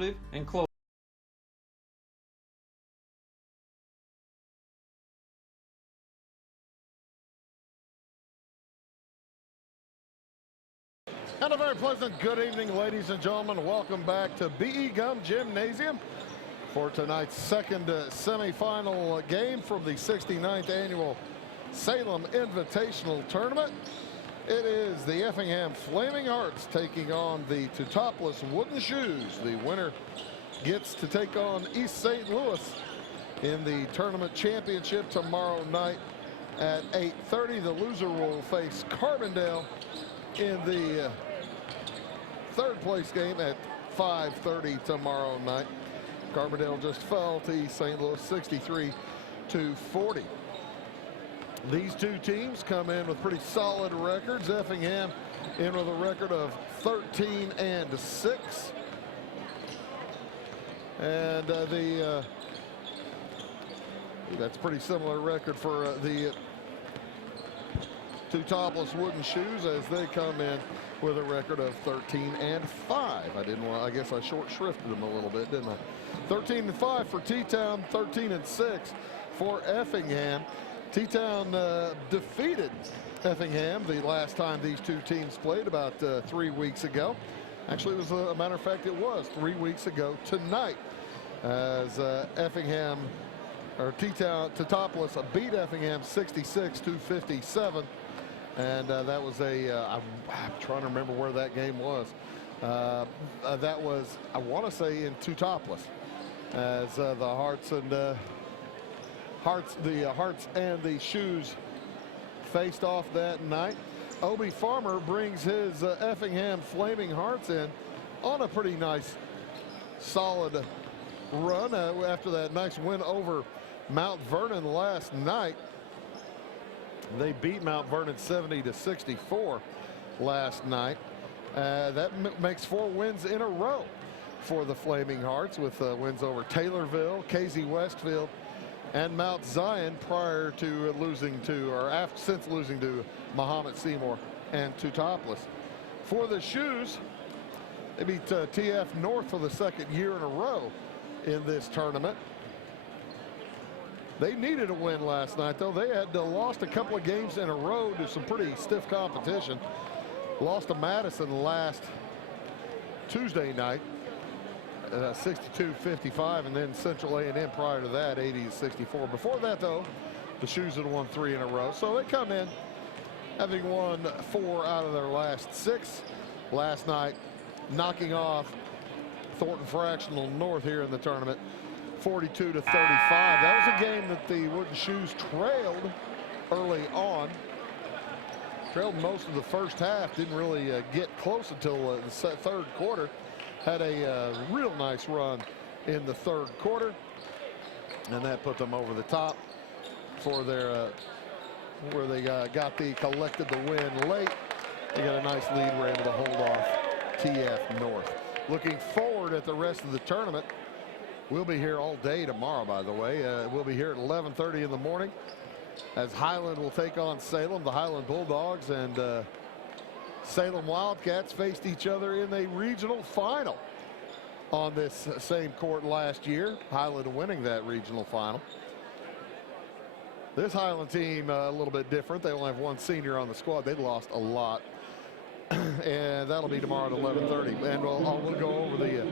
Automotive and Clothing. And a very pleasant good evening, ladies and gentlemen. Welcome back to B.E. Gum Gymnasium for tonight's second semifinal game from the 69th annual Salem Invitational Tournament. It is the Effingham Flaming Hearts taking on the Teutopolis Wooden Shoes. The winner gets to take on East St. Louis in the tournament championship tomorrow night at 8:30. The loser will face Carbondale in the third place game at 5:30 tomorrow night. Carbondale just fell to East St. Louis 63-40. These two teams come in with pretty solid records. Effingham in with a record of 13-6. And that's a pretty similar record for the Teutopolis Wooden Shoes as they come in with a record of 13-5. I guess I short shrifted them a little bit, didn't I? 13-5 for T-Town, 13-6 for Effingham. T-Town defeated Effingham the last time these two teams played about 3 weeks ago. Actually, it was a matter of fact, it was 3 weeks ago tonight as Effingham, or T-Town, Teutopolis beat Effingham 66-57. And that was I'm trying to remember where that game was. That was, I want to say, in Teutopolis, as the Hearts and the Shoes faced off that night. Obie Farmer brings his Effingham Flaming Hearts in on a pretty nice, solid run after that nice win over Mount Vernon last night. They beat Mount Vernon 70-64 last night. That makes 4 wins in a row for the Flaming Hearts, with wins over Taylorville, KZ Westfield, and Mount Zion prior to since losing to Mahomet Seymour and Teutopolis. For the Shoes, they beat TF North for the second year in a row in this tournament. They needed a win last night, though. They had lost a couple of games in a row to some pretty stiff competition. Lost to Madison last Tuesday night, 62-55, and then Central A&M prior to that, 80-64. Before that, though, the Shoes had won 3 in a row. So they come in having won 4 out of their last 6 last night, knocking off Thornton Fractional North here in the tournament 42-35. That was a game that the Wooden Shoes trailed early on. Trailed most of the first half, didn't really get close until the third quarter. Had a real nice run in the third quarter, and that put them over the top for their where they collected the win late. They got a nice lead, were able to hold off TF North. Looking forward at the rest of the tournament. We'll be here all day tomorrow, by the way. We'll be here at 11:30 in the morning as Highland will take on Salem. The Highland Bulldogs and Salem Wildcats faced each other in a regional final on this same court last year. Highland winning that regional final. This Highland team a little bit different. They only have 1 senior on the squad. They lost a lot. And that'll be tomorrow at 11:30. And we'll go over the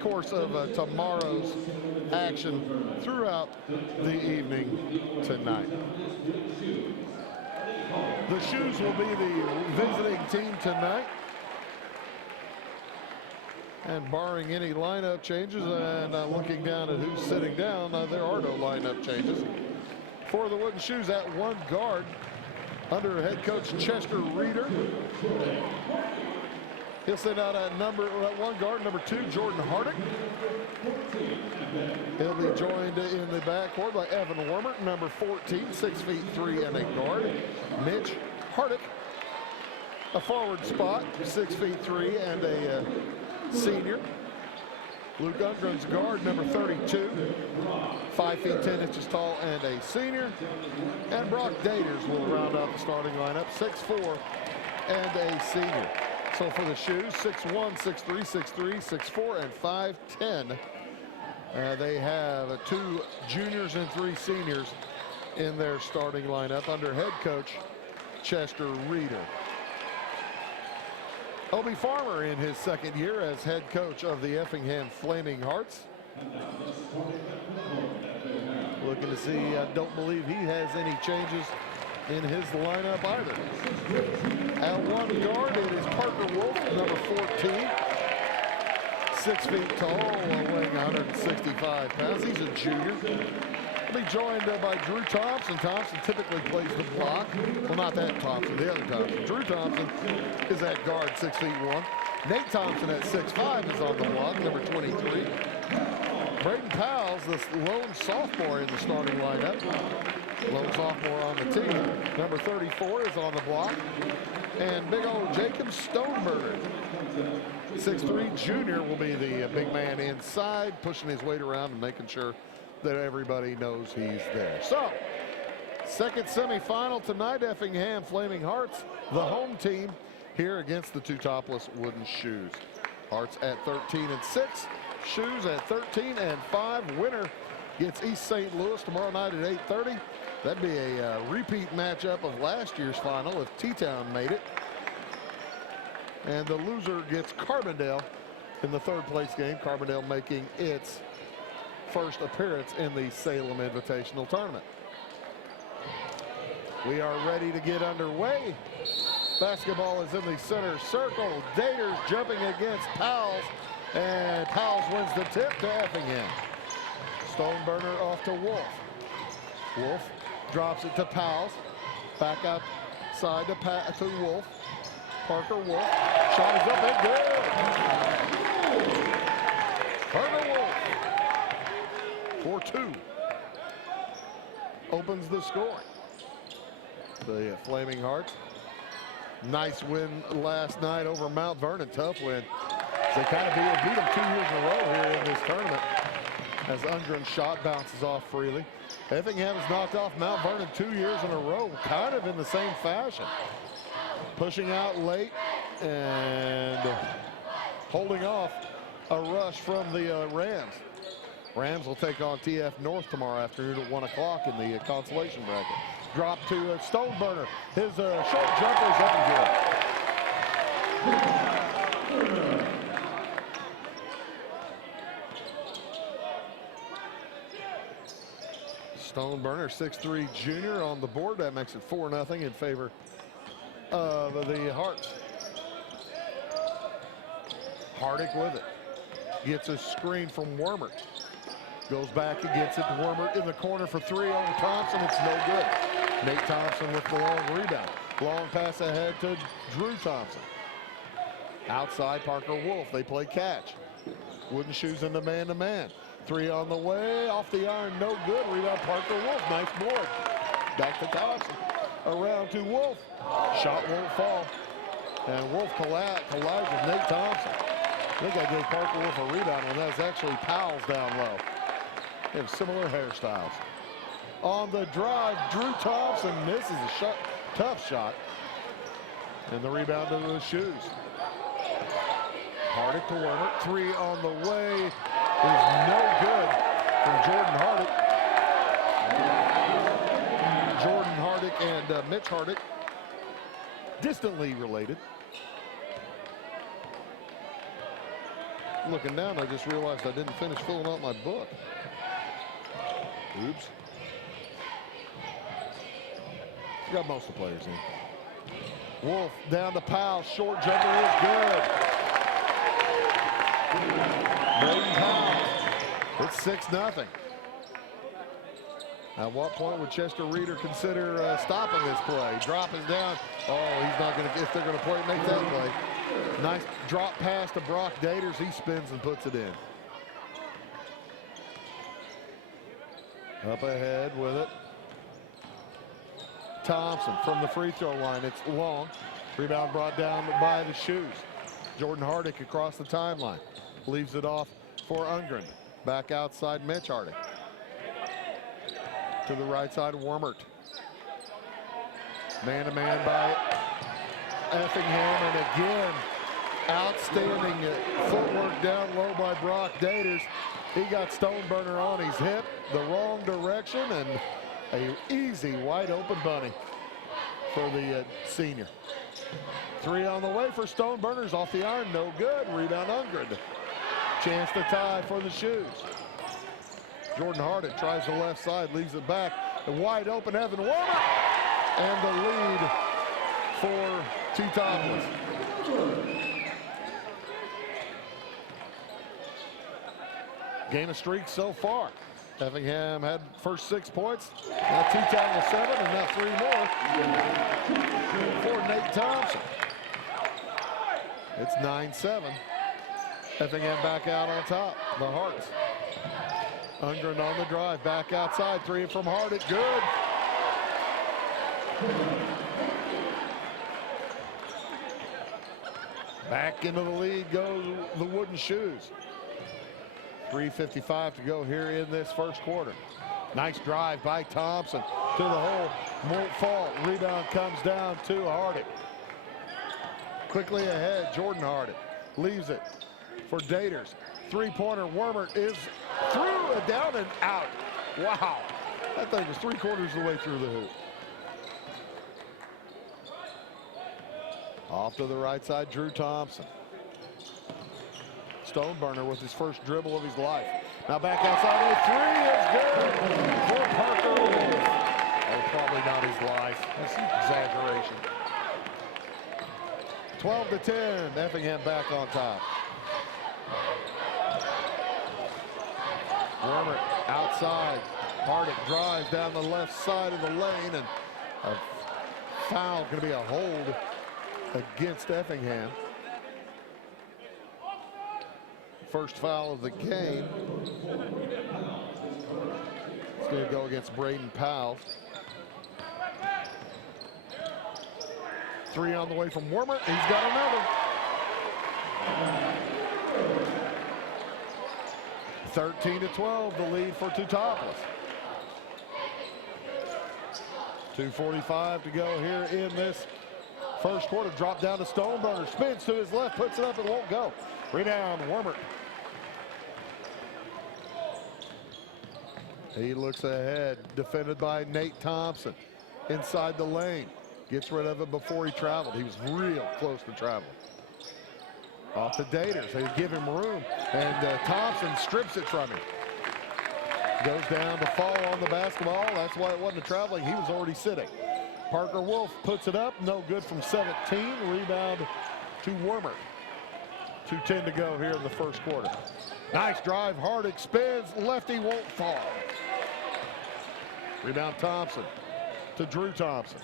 course of tomorrow's action throughout the evening tonight. The Shoes will be the visiting team tonight. And barring any lineup changes, and looking down at who's sitting down, there are no lineup changes. For the Wooden Shoes, at 1 guard, under head coach Chester Reeder. He'll sit out at 1 guard, number 2, Jordan Hardick. He'll be joined in the backcourt by Evan Wormert, number 14, 6'3" and a guard. Mitch Hardick, a forward spot, 6'3" and a senior. Luke Ungren's guard, number 32, 5 feet 10 inches tall and a senior. And Brock Daters will round out the starting lineup, 6'4" and a senior. So for the Shoes, 6'1", 6'3", 6'3", 6'4", and 5'10". They have 2 juniors and 3 seniors in their starting lineup under head coach Chester Reeder. Obie Farmer in his second year as head coach of the Effingham Flaming Hearts. Looking to see, I don't believe he has any changes in his lineup either. At one guard, it is Parker Wolf, number 14. 6 feet tall, weighing 165 pounds. He's a junior. He'll be joined by Drew Thompson. Thompson typically plays the block. Well, not that Thompson, the other Thompson. Drew Thompson is at guard, 6'1". Nate Thompson at 6'5" is on the block, number 23. Braden Powell's the lone sophomore in the starting lineup. Lone sophomore on the team. Number 34 is on the block. And big old Jacob Stoneberger, 6'3" junior, will be the big man inside, pushing his weight around and making sure that everybody knows he's there. So, second semifinal tonight, Effingham Flaming Hearts, the home team, here against the 2 topless Wooden Shoes. Hearts at 13-6, Shoes at 13-5. Winner gets East St. Louis tomorrow night at 8:30. That'd be a repeat matchup of last year's final if T-Town made it. And the loser gets Carbondale in the 3rd place game. Carbondale making its first appearance in the Salem Invitational Tournament. We are ready to get underway. Basketball is in the center circle. Daters jumping against Powell's, and Powell's wins the tip to Effingham. Stoneburner off to Wolf. Wolf drops it to Powell's. Back outside to Wolf. Parker Wolf. Shot is up and good. Parker Wolf. 4-2. Opens the score. The Flaming Hearts. Nice win last night over Mount Vernon. Tough win. They kind of beat them 2 years in a row here in this tournament as Ungren's shot bounces off freely. Effingham has knocked off Mount Vernon 2 years in a row, kind of in the same fashion. Pushing out late and holding off a rush from the Rams. Rams will take on TF North tomorrow afternoon at 1 o'clock in the consolation bracket. Drop to Stoneburner. His short jumper is up and good. Stoneburner, 6'3" junior on the board. That makes it 4-0 in favor of the Hearts. Hardick with it. Gets a screen from Wormert. Goes back and gets it to Wormert in the corner for 3 over Thompson. It's no good. Nate Thompson with the long rebound. Long pass ahead to Drew Thompson. Outside, Parker Wolf. They play catch. Wooden Shoes into man-to-man. 3 on the way. Off the iron, no good. Rebound, Parker Wolf. Nice board. Back to Thompson. Around to Wolf. Shot won't fall. And Wolf collides with Nate Thompson. I think I gave Parker Wolf a rebound, and that's actually Powell's down low. They have similar hairstyles. On the drive, Drew Thompson misses a shot, tough shot. And the rebound to the Shoes. Hardick to Wormert. 3 on the way is no good from Jordan Hardick. Jordan Hardick and Mitch Hardick, distantly related. Looking down, I just realized I didn't finish filling out my book. Oops. Got most of the players in. Wolf down to Powell. Short jumper is good. Braden Powell. It's 6-0. At what point would Chester Reeder consider stopping this play? Drop is down. Oh, he's not going to, if they're going to make that play. Nice drop pass to Brock Daters. He spins and puts it in. Up ahead with it. Thompson from the free throw line. It's long. Rebound brought down by the Shoes. Jordan Hardick across the timeline. Leaves it off for Ungren. Back outside, Mitch Hardick. To the right side, Wormert. Man-to-man by Effingham, and again, Outstanding footwork down low by Brock Daters. He got Stoneburner on his hip, the wrong direction, and an easy wide open bunny for the senior. 3 on the way for Stoneburner's off the iron, no good. Rebound Ungren. Chance to tie for the Shoes. Jordan Hardick tries the left side, leaves it back. The wide open Evan Warner, and the lead for Teutopolis. Gain a streak so far. Effingham had first 6 points. Now Teutopolis 7, and now 3 more for Nate Thompson. It's 9-7. Effingham back out on top. The Hearts. Ungren on the drive, back outside. 3 from Hardick, good. Back into the lead go the Wooden Shoes. 3:55 to go here in this first quarter. Nice drive by Thompson to the hole. Won't fall. Rebound comes down to Hardick. Quickly ahead, Jordan Hardick leaves it for Daters. 3-pointer. Wormert is through, down and out. Wow. That thing was 3/4 of the way through the hoop. Off to the right side, Drew Thompson. Stoneburner with his first dribble of his life. Now back outside, a 3 is good for Parker Wolf. Oh, probably not his life. That's an exaggeration. 12-10, Effingham back on top. Wormert outside. Hardick drives down the left side of the lane, and a foul going to be a hold against Effingham. First foul of the game. It's going to go against Braden Powell. 3 on the way from Wormert. He's got another. 13-12, the lead for Teutopolis. 2:45 to go here in this first quarter. Drop down to Stoneburner. Spins to his left, puts it up, and won't go. Rebound, Wormert. He looks ahead, defended by Nate Thompson. Inside the lane. Gets rid of it before he traveled. He was real close to traveling. Off to Daters. They give him room, and Thompson strips it from him. Goes down to fall on the basketball. That's why it wasn't a traveling. He was already sitting. Parker Wolf puts it up. No good from 17. Rebound to Wormert. 2:10 to go here in the first quarter. Nice drive. Hardick spins. Lefty won't fall. Rebound Thompson to Drew Thompson.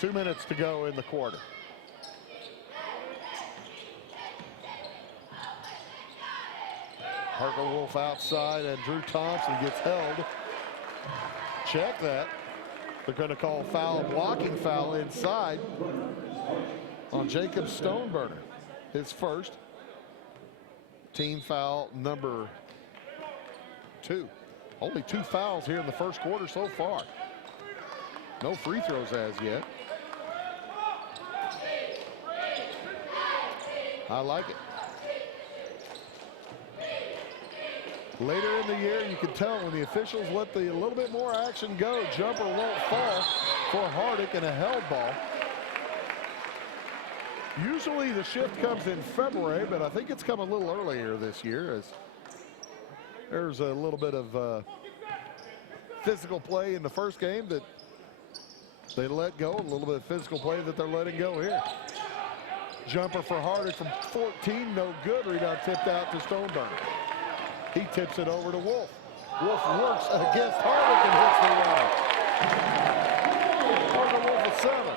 2 minutes to go in the quarter. Parker Wolf outside, and Drew Thompson gets held. Check that. They're going to call foul, blocking foul inside on Jacob Stoneburner. His first. Team foul number 2. Only 2 fouls here in the first quarter so far. No free throws as yet. I like it. Later in the year, you can tell when the officials let a little bit more action go. Jumper won't fall for Hardick, and a held ball. Usually the shift comes in February, but I think it's come a little earlier this year, as there's a little bit of physical play in the first game that they let go, a little bit of physical play that they're letting go here. Jumper for Hardick from 14, no good. Rebound tipped out to Stoneburner. He tips it over to Wolf. Wolf works against Hardick and hits the run. Parker Wolf with 7.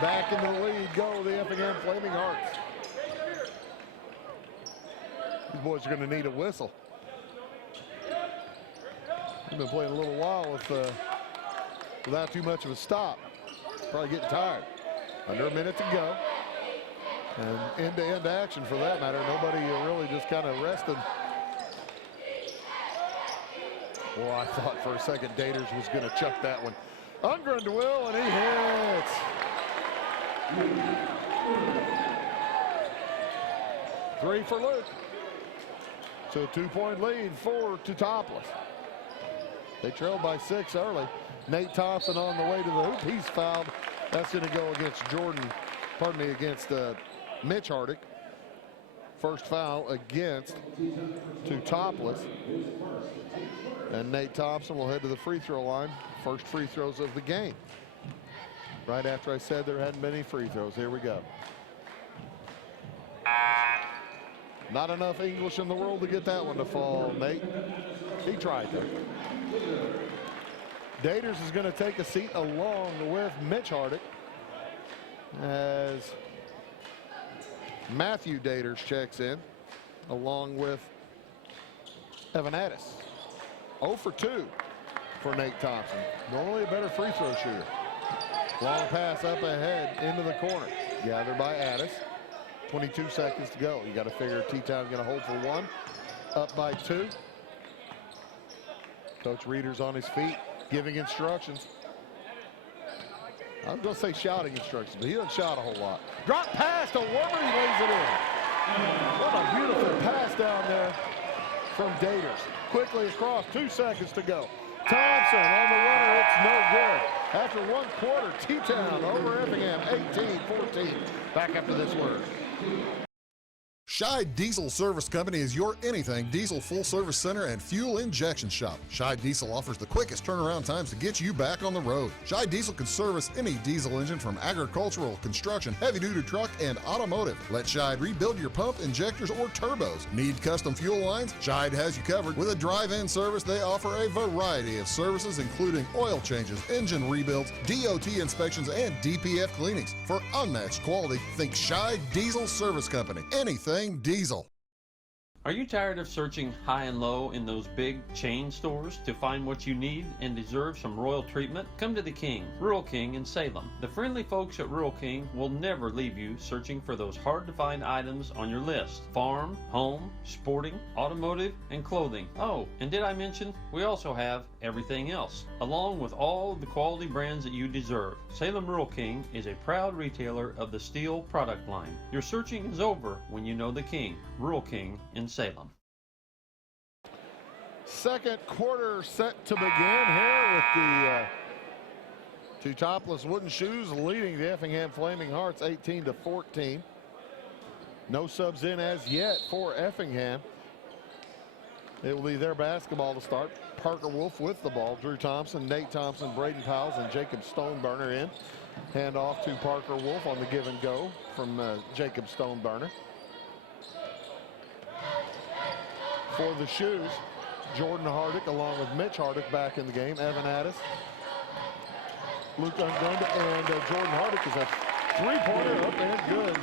Back into the lead go the Effingham Flaming Hearts. These boys are going to need a whistle. They've been playing a little while without too much of a stop. Probably getting tired. Under a minute to go. And end-to-end action for that matter. Nobody really just kind of rested. Well, I thought for a second Daters was going to chuck that one. Ungren to Will, and he hits. Three for Luke. So a 2-point lead for Tootopoulos. They trailed by 6 early. Nate Thompson on the way to the hoop. He's fouled. That's going to go against against Mitch Hardick. First foul against Tootopoulos. And Nate Thompson will head to the free throw line. First free throws of the game. Right after I said there hadn't been any free throws. Here we go. Not enough English in the world to get that one to fall, Nate. He tried though. Daters is going to take a seat along with Mitch Hardick as Matthew Daters checks in along with Evan Addis. 0 for 2 for Nate Thompson. Normally a better free throw shooter. Long pass up ahead into the corner. Gathered by Addis. 22 seconds to go. You got to figure T-Town going to hold for 1. Up by 2. Coach Reeder's on his feet, giving instructions. I was going to say shouting instructions, but he doesn't shout a whole lot. Drop pass to Warren, he lays it in. What a beautiful pass down there from Daters. Quickly across, 2 seconds to go. Thompson on the runner, it's no good. After 1 quarter, T-Town over Effingham, 18-14. Back after this word. Scheid Diesel Service Company is your anything diesel full service center and fuel injection shop. Scheid Diesel offers the quickest turnaround times to get you back on the road. Scheid Diesel can service any diesel engine from agricultural, construction, heavy-duty truck, and automotive. Let Scheid rebuild your pump, injectors, or turbos. Need custom fuel lines? Scheid has you covered. With a drive-in service, they offer a variety of services including oil changes, engine rebuilds, DOT inspections, and DPF cleanings. For unmatched quality, think Scheid Diesel Service Company. Anything diesel. Are you tired of searching high and low in those big chain stores to find what you need and deserve some royal treatment? Come to the King, Rural King in Salem. The friendly folks at Rural King will never leave you searching for those hard to find items on your list. Farm, home, sporting, automotive, and clothing. Oh, and did I mention we also have everything else, along with all the quality brands that you deserve. Salem Rural King is a proud retailer of the steel product line. Your searching is over when you know the King, Rural King in Salem. Second quarter set to begin here with the Tootopoulos Wooden Shoes leading the Effingham Flaming Hearts 18-14. No subs in as yet for Effingham. It will be their basketball to start. Parker Wolf with the ball. Drew Thompson, Nate Thompson, Braden Powles, and Jacob Stoneburner in. Hand off to Parker Wolf on the give and go from Jacob Stoneburner. For the Shoes, Jordan Hardick along with Mitch Hardick back in the game. Evan Addis, Luke Ungund, and Jordan Hardick is a three-pointer up and good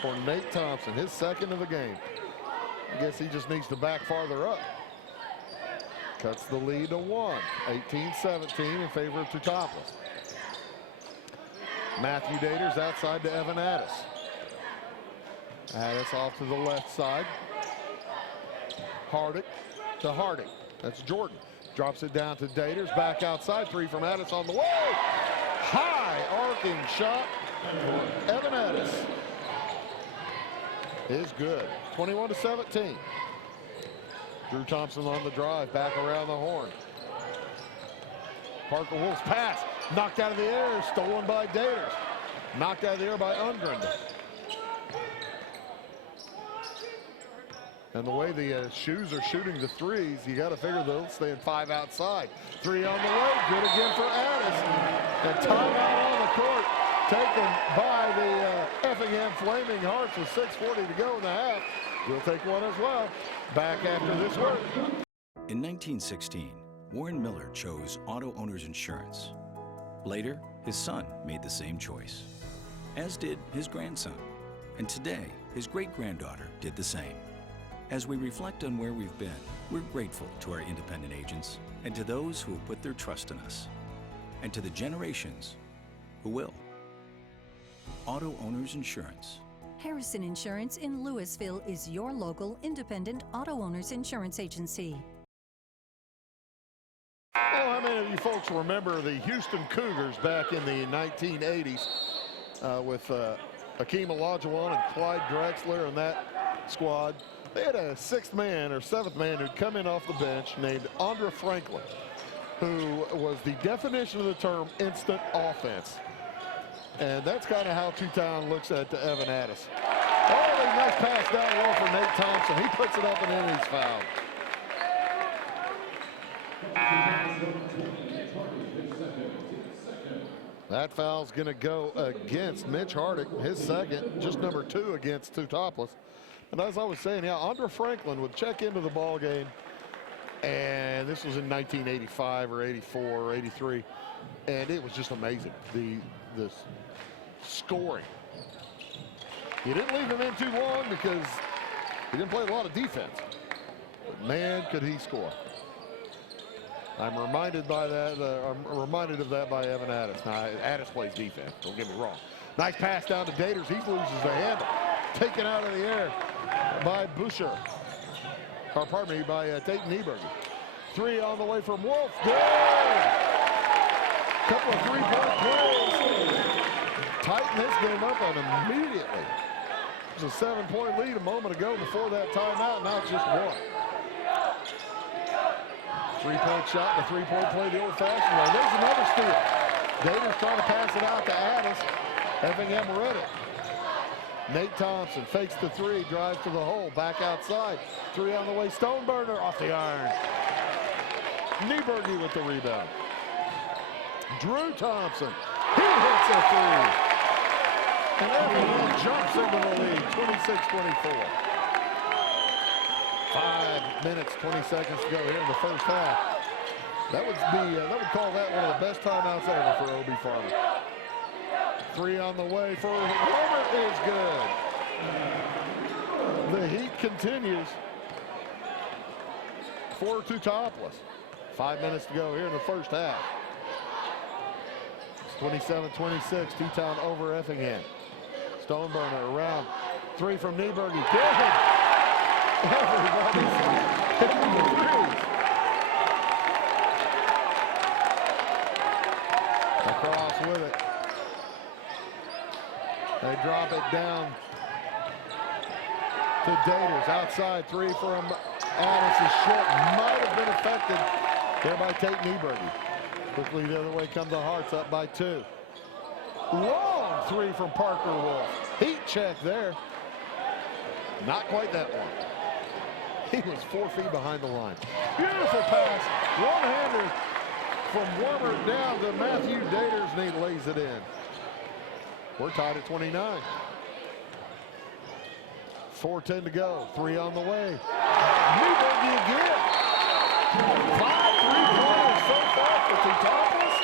for Nate Thompson, his second of the game. I guess he just needs to back farther up. Cuts the lead to 1, 18-17 in favor of Tootopoulos. Matthew Daters outside to Evan Addis. Addis off to the left side. Hardick to Hardick. That's Jordan. Drops it down to Daters. Back outside. 3 from Addis on the wall. High arcing shot for Evan Addis is good. 21-17. Drew Thompson on the drive. Back around the horn. Parker Wolf's pass. Knocked out of the air. Stolen by Daters. Knocked out of the air by Ungren. And the way the Shoes are shooting the threes, you got to figure they'll stay in 5 outside. 3 on the way, good again for Addis. And timeout on the court taken by the Effingham Flaming Hearts with 6:40 to go in the half. We'll take one as well. Back after this work. In 1916, Warren Miller chose Auto Owners Insurance. Later, his son made the same choice, as did his grandson. And today, his great-granddaughter did the same. As we reflect on where we've been, we're grateful to our independent agents and to those who have put their trust in us, and to the generations who will. Auto Owners Insurance. Harrison Insurance in Louisville is your local independent auto owners insurance agency. Well, how many of you folks remember the Houston Cougars back in the 1980s with Akeem Olajuwon and Clyde Drexler and that squad, they had a sixth man or seventh man who'd come in off the bench named Andre Franklin, who was the definition of the term instant offense. And that's kind of how Two-Town looks at Evan Addis. Oh, a nice pass down low for Nate Thompson. He puts it up and in, he's fouled. That foul's going to go against Mitch Hardick, his second, just number 2 against Teutopolis. And as I was saying, yeah, Andre Franklin would check into the ball game, and this was in 1985 or 84 or 83, and it was just amazing, the scoring. You didn't leave him in too long because he didn't play a lot of defense, but man, could he score. I'm reminded by that. I'm reminded of that by Evan Addis. Now, Addis plays defense. Don't get me wrong. Nice pass down to Daters. He loses the handle. Taken out of the air by Boucher. Or pardon me, by Tate Nieberger. 3 on the way from Wolf. Good. Couple of 3-point plays. Tighten this game up on immediately. It was a 7-point lead a moment ago before that timeout. Now it's just 1. 3-point shot, the 3-point play the old-fashioned way. There's another steal. Davis trying to pass it out to Addis. Effingham read it. Nate Thompson fakes the 3, drives to the hole, back outside. 3 on the way, Stoneburner off the iron. Nieberger with the rebound. Drew Thompson, he hits a 3. And Effingham jumps into the lead, 26-24. 5 minutes, 20 seconds to go here in the first half. That would call that one of the best timeouts ever for OB Farmer. 3 on the way for Robert is good. The heat continues for Teutopolis. 5 minutes to go here in the first half. It's 27-26, T-Town over Effingham. Stoneburner around. 3 from Nieberger. Good. Everybody's hitting the threes. Across with it. They drop it down to Daters. Outside 3 from Addis is short. Might have been affected there by Tate Nieberger. Quickly the other way come the Hearts, up by 2. Long 3 from Parker Wolf. Heat check there. Not quite that one. He was 4 feet behind the line. Beautiful pass. One-hander from Warmer down to Matthew Daters, and he lays it in. We're tied at 29. 4:10 to go. 3 on the way. Nieberger again. 5 3-pointers so far for Teutopolis.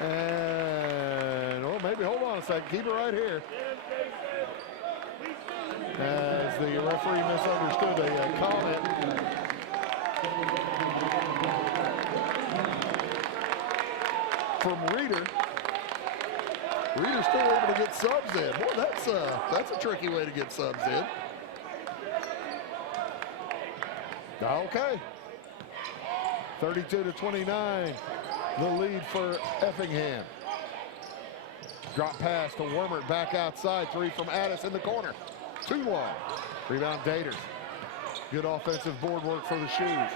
And, well, maybe hold on a second. Keep it right here. As the referee misunderstood a comment. From Reeder. Reeder's still able to get subs in. Boy, that's a tricky way to get subs in. Okay. 32-29. The lead for Effingham. Drop pass to Wormert back outside. 3 from Addis in the corner. Too long. Rebound Daters. Good offensive board work for the Shoes.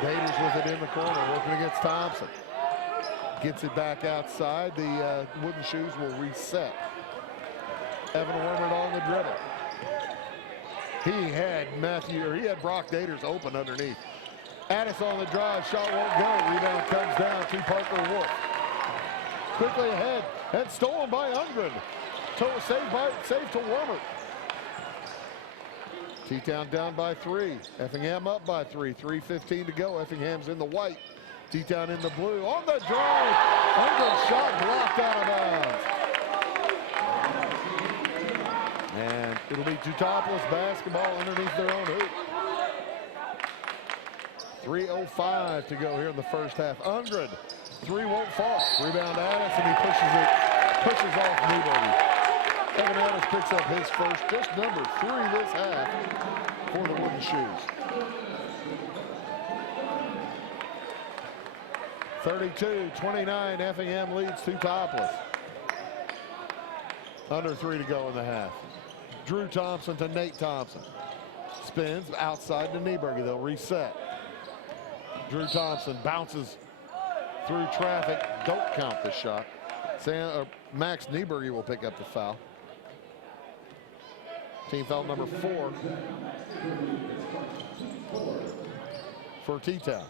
Daters with it in the corner, working against Thompson. Gets it back outside. The Wooden Shoes will reset. Evan Wormert on the dribble. He had Brock Daters open underneath. Addis on the drive, shot won't go. Rebound comes down to Parker Wolf. Quickly ahead, and stolen by Undgren. Save to Wormert. T-Town down by 3. Effingham up by 3. 3:15 to go. Effingham's in the white. T-Town in the blue. On the drive. Undgren's shot blocked out of bounds. And it'll be Teutopolis basketball underneath their own hoop. 3:05 to go here in the first half. Undgren, 3 won't fall. Rebound Addis, and he pushes off Nieberger. Evan Addis picks up his first, just number 3 this half for the Wooden Shoes. 32-29, Effingham leads Teutopolis. Under 3 to go in the half. Drew Thompson to Nate Thompson. Spins outside to Nieberge. They'll reset. Drew Thompson bounces through traffic. Don't count the shot. Max Nieberge will pick up the foul. Team foul number 4 for T-Town.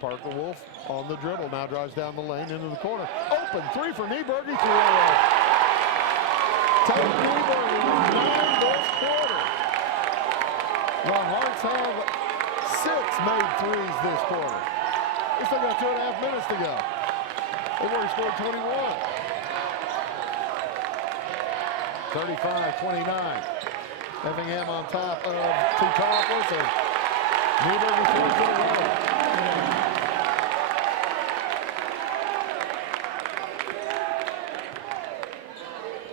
Parker Wolf on the dribble. Now drives down the lane into the corner. Open 3 for Nieberge. 3-0. Tate Nieberge with 9 this quarter. The Hearts have 6 made threes this quarter. We still got 2.5 minutes to go. They've already scored 21. 35-29. Effingham on top of Tutopolis, and Nieberge throws it away.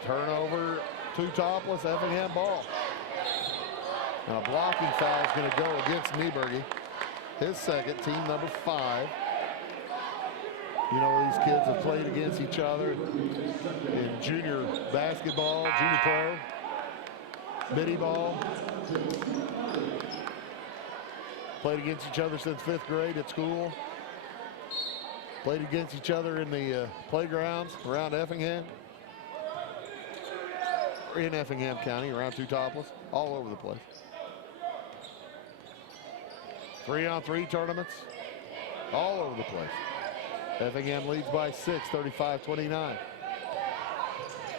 Turnover, Tutopolis, Effingham ball. And a blocking foul is going to go against Nieberge. His second, team number 5. You know, these kids have played against each other in junior basketball, junior pro, midi ball. Played against each other since 5th grade at school. Played against each other in the playgrounds around Effingham. In Effingham County, around Tutopolis, all over the place. 3-on-3 tournaments, all over the place. Effingham leads by 6, 35-29.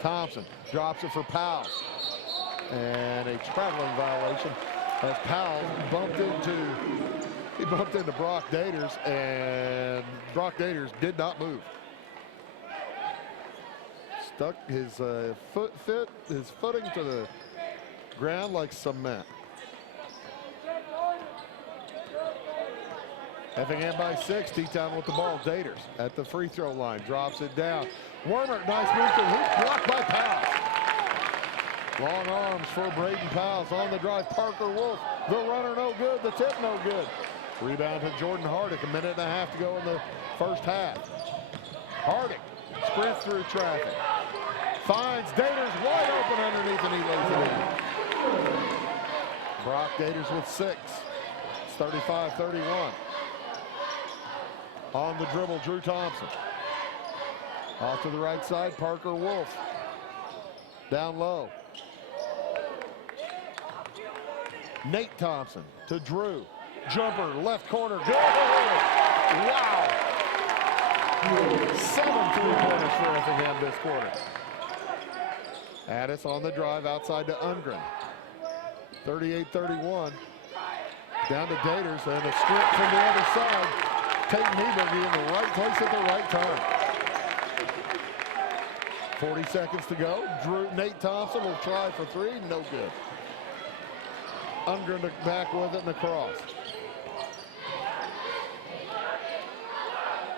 Thompson drops it for Powell. And a traveling violation as Powell bumped into Brock Daters, and Brock Daters did not move. Stuck his footing to the ground like cement. Effingham by 6. T-Town with the ball. Daters at the free throw line. Drops it down. Werner, nice move to hoop. Blocked by Powell. Long arms for Braden Powell. On the drive, Parker Wolf. The runner no good. The tip no good. Rebound to Jordan Hardick. 1.5 minutes to go in the first half. Hardick sprints through traffic. Finds Daters wide open underneath, and he lays it in. Brock Daters with 6. It's 35-31. On the dribble, Drew Thompson. Off to the right side, Parker Wolf. Down low. Nate Thompson to Drew. Jumper, left corner, good! Wow! 7 3-pointers for Effingham this quarter. Addis on the drive outside to Ungren. 38-31. Down to Daters, and a strip from the other side. Tate Nieberge in the right place at the right time. 40 seconds to go. Nate Thompson will try for 3, no good. Ungren back with it and across.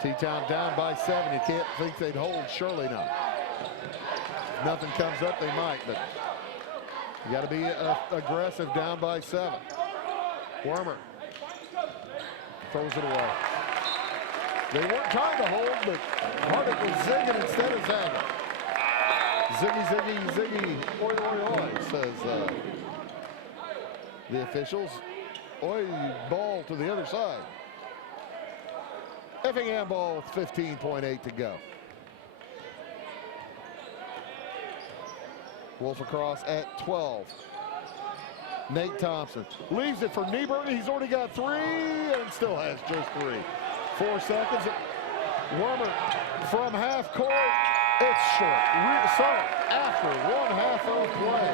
T-Town down by 7. You can't think they'd hold, surely not. If nothing comes up, they might, but you got to be aggressive down by 7. Wormer throws it away. They weren't trying to hold, but Hardick was zigging instead of zagging. Ziggy, ziggy, ziggy, oi, oi, oi, says the officials. Oi, ball to the other side. Effingham ball with 15.8 to go. Wolf across at 12. Nate Thompson leaves it for Nieberge. He's already got 3 and still has just 3. 4 seconds. Wormer from half court. It's short. So after 1 half of play,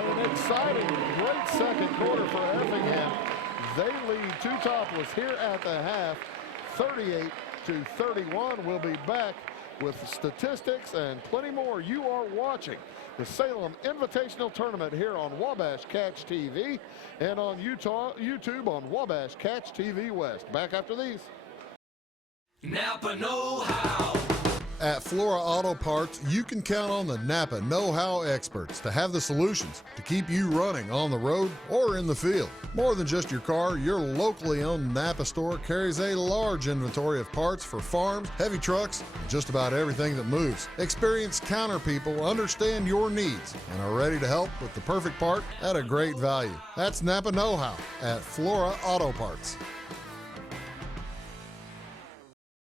an exciting, great second quarter for Effingham. They lead Tutopolis here at the half, 38-31. We'll be back with statistics and plenty more. You are watching the Salem Invitational Tournament here on Wabash Catch TV and on YouTube on Wabash Catch TV West. Back after these. Napa know-how. At Flora Auto Parts, you can count on the Napa know-how experts to have the solutions to keep you running on the road or in the field. More than just your car, your locally owned Napa store carries a large inventory of parts for farms, heavy trucks, and just about everything that moves. Experienced counter people understand your needs and are ready to help with the perfect part at a great value. That's Napa know-how at Flora Auto Parts.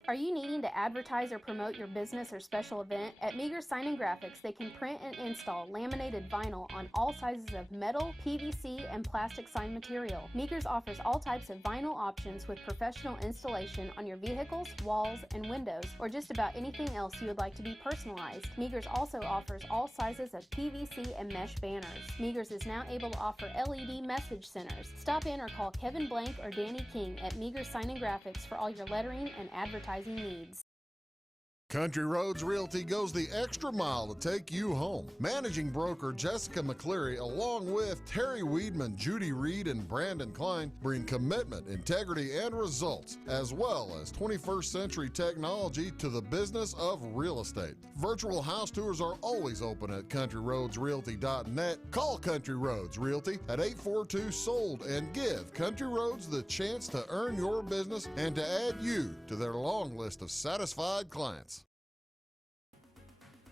Are you needing to advertise or promote your business or special event? At Meager Sign and Graphics, they can print and install laminated vinyl on all sizes of metal, PVC, and plastic sign material. Meager's offers all types of vinyl options with professional installation on your vehicles, walls, and windows, or just about anything else you would like to be personalized. Meager's also offers all sizes of PVC and mesh banners. Meager's is now able to offer LED message centers. Stop in or call Kevin Blank or Danny King at Meager Sign and Graphics for all your lettering and advertising needs. Country Roads Realty goes the extra mile to take you home. Managing broker Jessica McCleary, along with Terry Weedman, Judy Reed, and Brandon Klein, bring commitment, integrity, and results, as well as 21st century technology to the business of real estate. Virtual house tours are always open at countryroadsrealty.net. Call Country Roads Realty at 842-SOLD and give Country Roads the chance to earn your business and to add you to their long list of satisfied clients.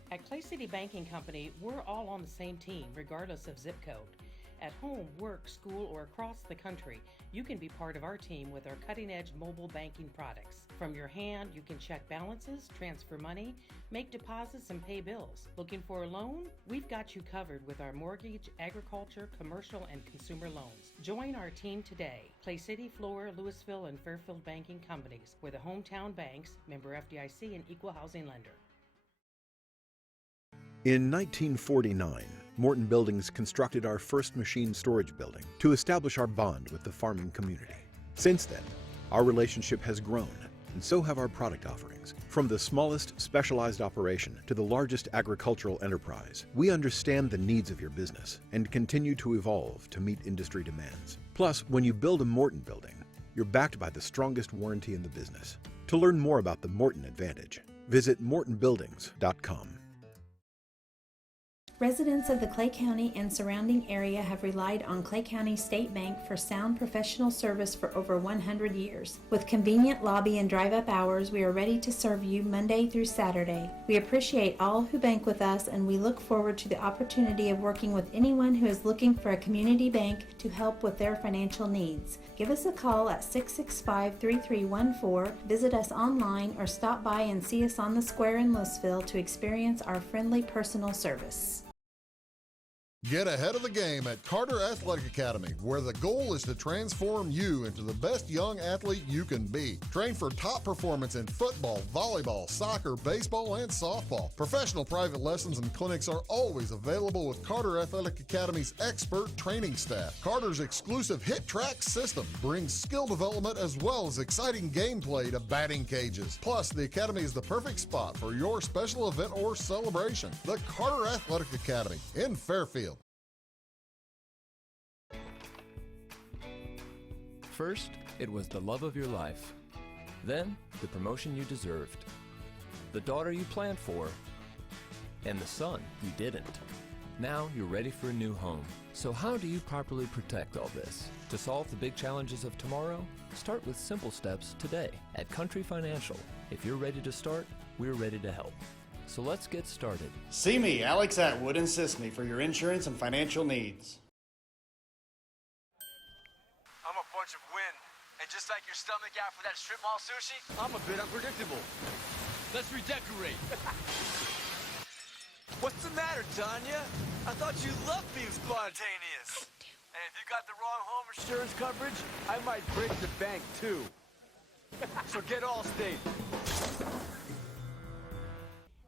At Clay City Banking Company, we're all on the same team, regardless of zip code. At home, work, school, or across the country, you can be part of our team with our cutting-edge mobile banking products. From your hand, you can check balances, transfer money, make deposits, and pay bills. Looking for a loan? We've got you covered with our mortgage, agriculture, commercial, and consumer loans. Join our team today. Clay City, Flora, Louisville, and Fairfield Banking Companies. We're the hometown banks, member FDIC, and equal housing lender. In 1949, Morton Buildings constructed our first machine storage building to establish our bond with the farming community. Since then, our relationship has grown, and so have our product offerings. From the smallest specialized operation to the largest agricultural enterprise, we understand the needs of your business and continue to evolve to meet industry demands. Plus, when you build a Morton building, you're backed by the strongest warranty in the business. To learn more about the Morton Advantage, visit mortonbuildings.com. Residents of the Clay County and surrounding area have relied on Clay County State Bank for sound professional service for over 100 years. With convenient lobby and drive-up hours, we are ready to serve you Monday through Saturday. We appreciate all who bank with us, and we look forward to the opportunity of working with anyone who is looking for a community bank to help with their financial needs. Give us a call at 665-3314, visit us online, or stop by and see us on the square in Louisville to experience our friendly personal service. Get ahead of the game at Carter Athletic Academy, where the goal is to transform you into the best young athlete you can be. Train for top performance in football, volleyball, soccer, baseball, and softball. Professional private lessons and clinics are always available with Carter Athletic Academy's expert training staff. Carter's exclusive Hit Track system brings skill development as well as exciting gameplay to batting cages. Plus, the Academy is the perfect spot for your special event or celebration. The Carter Athletic Academy in Fairfield. First, it was the love of your life. Then, the promotion you deserved. The daughter you planned for. And the son you didn't. Now you're ready for a new home. So how do you properly protect all this? To solve the big challenges of tomorrow, start with simple steps today. At Country Financial, if you're ready to start, we're ready to help. So let's get started. See me, Alex Atwood, in Sisney for your insurance and financial needs. Of wind, and just like your stomach after that strip mall sushi, I'm a bit unpredictable. Let's redecorate. What's the matter, Tanya? I thought you loved being spontaneous. And if you got the wrong home insurance coverage, I might break the bank too. So get Allstate.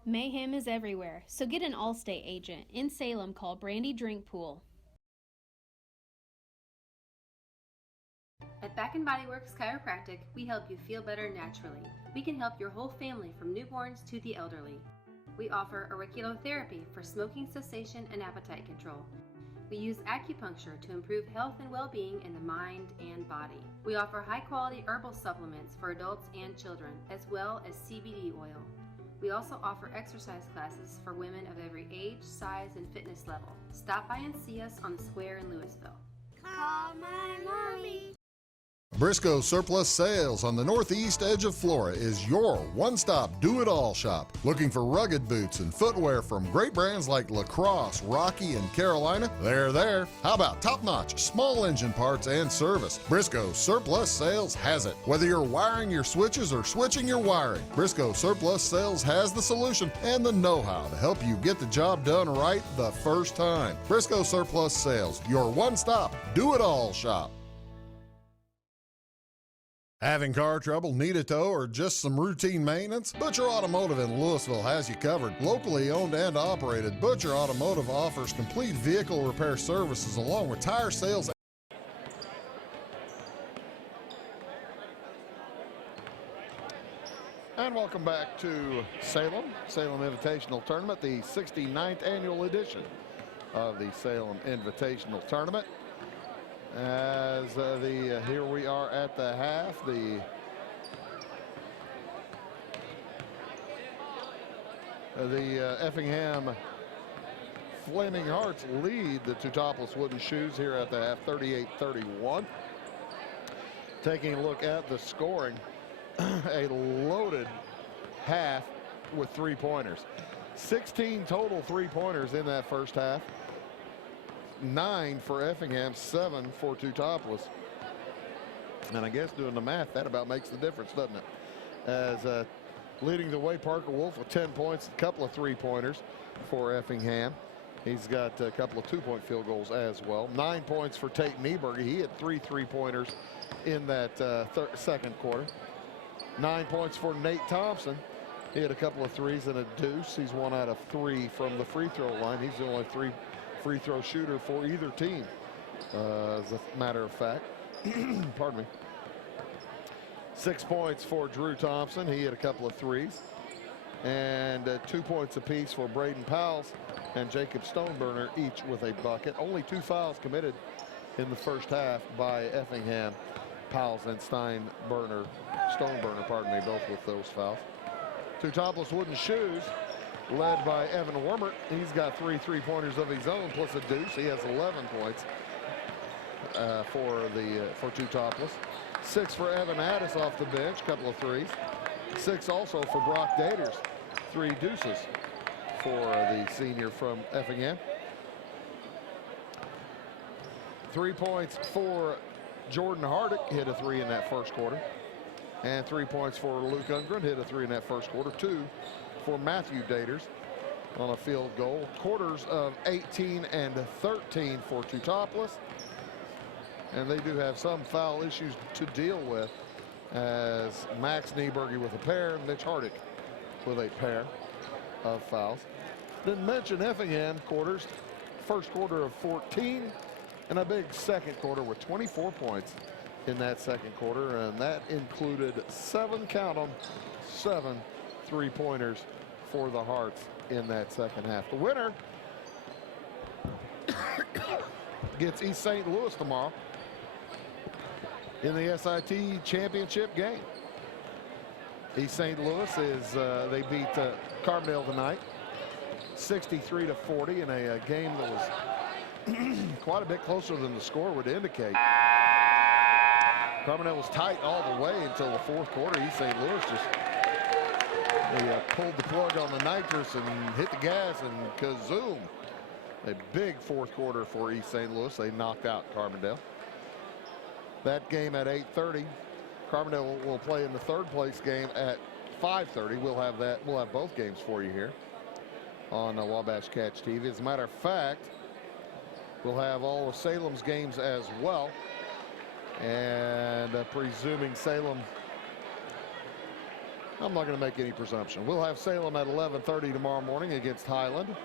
Mayhem is everywhere, so get an Allstate agent. In Salem, call Brandy Drinkpool. At Back & Body Works Chiropractic, we help you feel better naturally. We can help your whole family from newborns to the elderly. We offer auriculotherapy for smoking cessation and appetite control. We use acupuncture to improve health and well-being in the mind and body. We offer high-quality herbal supplements for adults and children, as well as CBD oil. We also offer exercise classes for women of every age, size, and fitness level. Stop by and see us on the square in Louisville. Call my mommy. Briscoe Surplus Sales on the northeast edge of Flora is your one-stop do-it-all shop. Looking for rugged boots and footwear from great brands like Lacrosse, Rocky, and Carolina? They're there. How about top-notch small engine parts and service? Briscoe Surplus Sales has it. Whether you're wiring your switches or switching your wiring, Briscoe Surplus Sales has the solution and the know-how to help you get the job done right the first time. Briscoe Surplus Sales, your one-stop do-it-all shop. Having car trouble, need a tow, or just some routine maintenance? Butcher Automotive in Louisville has you covered. Locally owned and operated, Butcher Automotive offers complete vehicle repair services along with tire sales. And welcome back to Salem Invitational Tournament, the 69th annual edition of the Salem Invitational Tournament. As here we are at the half. The Effingham Flaming Hearts lead the Teutopolis Wooden Shoes here at the half, 38-31. Taking a look at the scoring, a loaded half with three-pointers. 16 total three-pointers in that first half. 9 for Effingham, 7 for Teutopolis. And I guess doing the math, that about makes the difference, doesn't it? As leading the way, Parker Wolf with 10 points, a couple of three-pointers for Effingham. He's got a couple of two-point field goals as well. 9 points for Tate Nieberger. He had 3 three-pointers in that second quarter. 9 points for Nate Thompson. He had a couple of threes and a deuce. He's 1 out of 3 from the free throw line. He's the only free throw shooter for either team, as a matter of fact. Pardon me. 6 points for Drew Thompson. He had a couple of threes. And 2 points apiece for Braden Powles and Jacob Stoneburner, each with a bucket. Only 2 fouls committed in the first half by Effingham. Powles and Stoneburner, pardon me, both with those fouls. Teutopolis Wooden Shoes, led by Evan Wormert. He's got 3 three-pointers of his own plus a deuce. He has 11 points for Teutopolis. 6 for Evan Addis off the bench, couple of threes. 6 also for Brock Daters, 3 deuces for the senior from Effingham. 3 points for Jordan Hardick, hit a 3 in that first quarter. And 3 points for Luke Ungren, hit a 3 in that first quarter. 2 for Matthew Daters on a field goal. Quarters of 18 and 13 for Teutopolis. And they do have some foul issues to deal with, as Max Nieberger with a pair, Mitch Hardick with a pair of fouls. Didn't mention Effingham quarters. First quarter of 14 and a big second quarter with 24 points in that second quarter, and that included 7, count them, 7 three-pointers for the Hearts in that second half. The winner gets East St. Louis tomorrow in the SIT championship game. East St. Louis is, they beat Carbondale tonight, 63-40 in a game that was quite a bit closer than the score would indicate. Carbondale was tight all the way until the fourth quarter. East St. Louis just pulled the plug on the nitrous and hit the gas, and kazoom. A big fourth quarter for East St. Louis. They knocked out Carbondale. That game at 8:30. Carbondale will play in the third place game at 5:30. We'll have both games for you here on Wabash Catch TV. As a matter of fact, we'll have all of Salem's games as well. And presuming Salem, I'm not going to make any presumption. We'll have Salem at 11:30 tomorrow morning against Highland,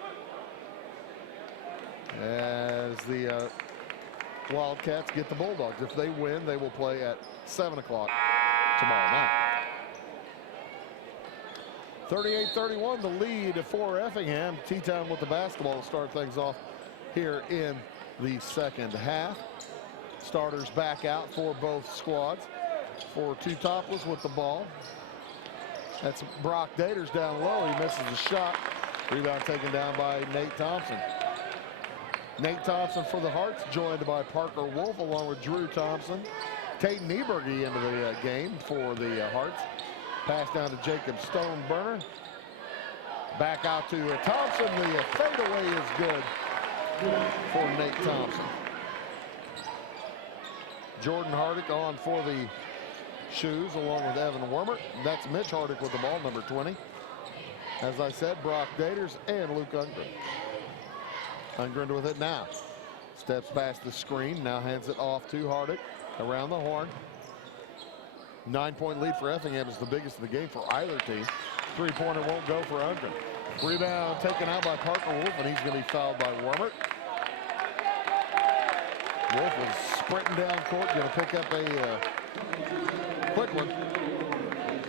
as the Wildcats get the Bulldogs. If they win, they will play at 7 o'clock tomorrow night. 38-31, the lead for Effingham. T-Town with the basketball to start things off here in the second half. Starters back out for both squads. For Teutopolis with the ball, That's Brock Daters down low. He misses the shot. Rebound taken down by Nate Thompson. Nate Thompson for the Hearts, joined by Parker Wolf along with Drew Thompson. Caden Eberge into the game for the Hearts. Pass down to Jacob Stoneburner. Back out to Thompson. The fadeaway is good for Nate Thompson. Jordan Hardick on for the Shoes along with Evan Wormert. That's Mitch Hardick with the ball, number 20. As I said, Brock Daters and Luke Ungren. Ungren with it now. Steps past the screen, now hands it off to Hardick around the horn. 9-point lead for Effingham is the biggest of the game for either team. Three-pointer won't go for Ungren. Rebound taken out by Parker Wolf, and he's going to be fouled by Wormert. Wolf was sprinting down court, going to pick up a quick one.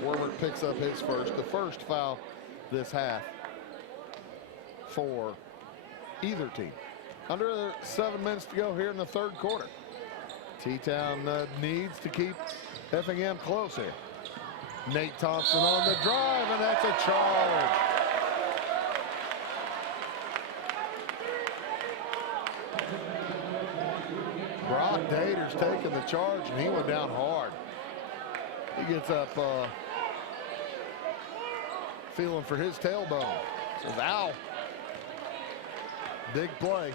Wormert picks up his first, the first foul this half for either team. Under 7 minutes to go here in the third quarter. T-Town needs to keep Effingham close here. Nate Thompson on the drive, and that's a charge. Brock Daters taking the charge, and he went down hard. He gets up feeling for his tailbone. Says, ow. Big play.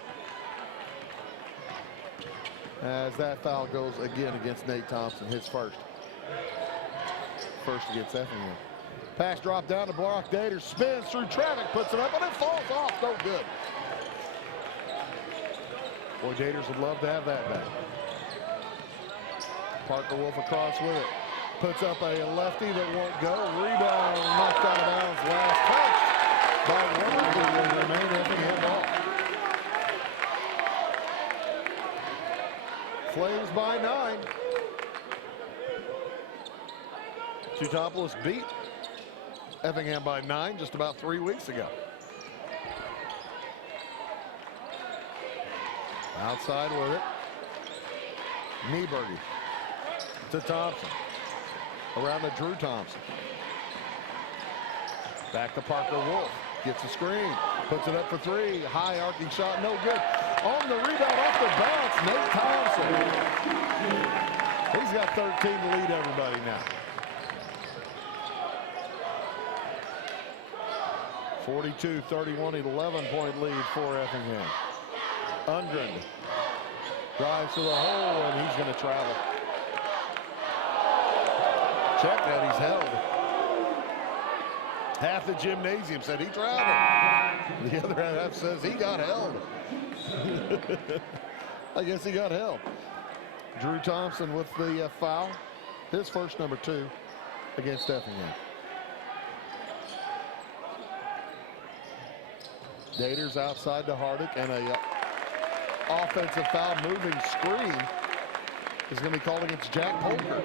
As that foul goes again against Nate Thompson, his first. First against Effingham. Pass drop down to Brock Daters, spins through traffic, puts it up, and it falls off. No good. Boy, Daters would love to have that back. Parker Wolf across with it. Puts up a lefty that won't go. Rebound knocked out of bounds. Last touch by Wormert, who will remain Effingham ball. Flames by 9. Teutopolis beat Effingham by 9 just about 3 weeks ago. Outside with it. Nieberge to Thompson. Around to Drew Thompson. Back to Parker Wolf. Gets a screen. Puts it up for 3. High arcing shot. No good. On the rebound off the bounce, Nate Thompson. He's got 13 to lead everybody now. 42-31, 11-point lead for Effingham. Ungren drives to the hole, and he's going to travel. Check that, he's held. Half the gymnasium said he traveled. The other half says he got held. I guess he got held. Drew Thompson with the foul. His first, number 2, against Effingham. Daters outside to Hardick, and a offensive foul moving screen is going to be called against Jack Polker.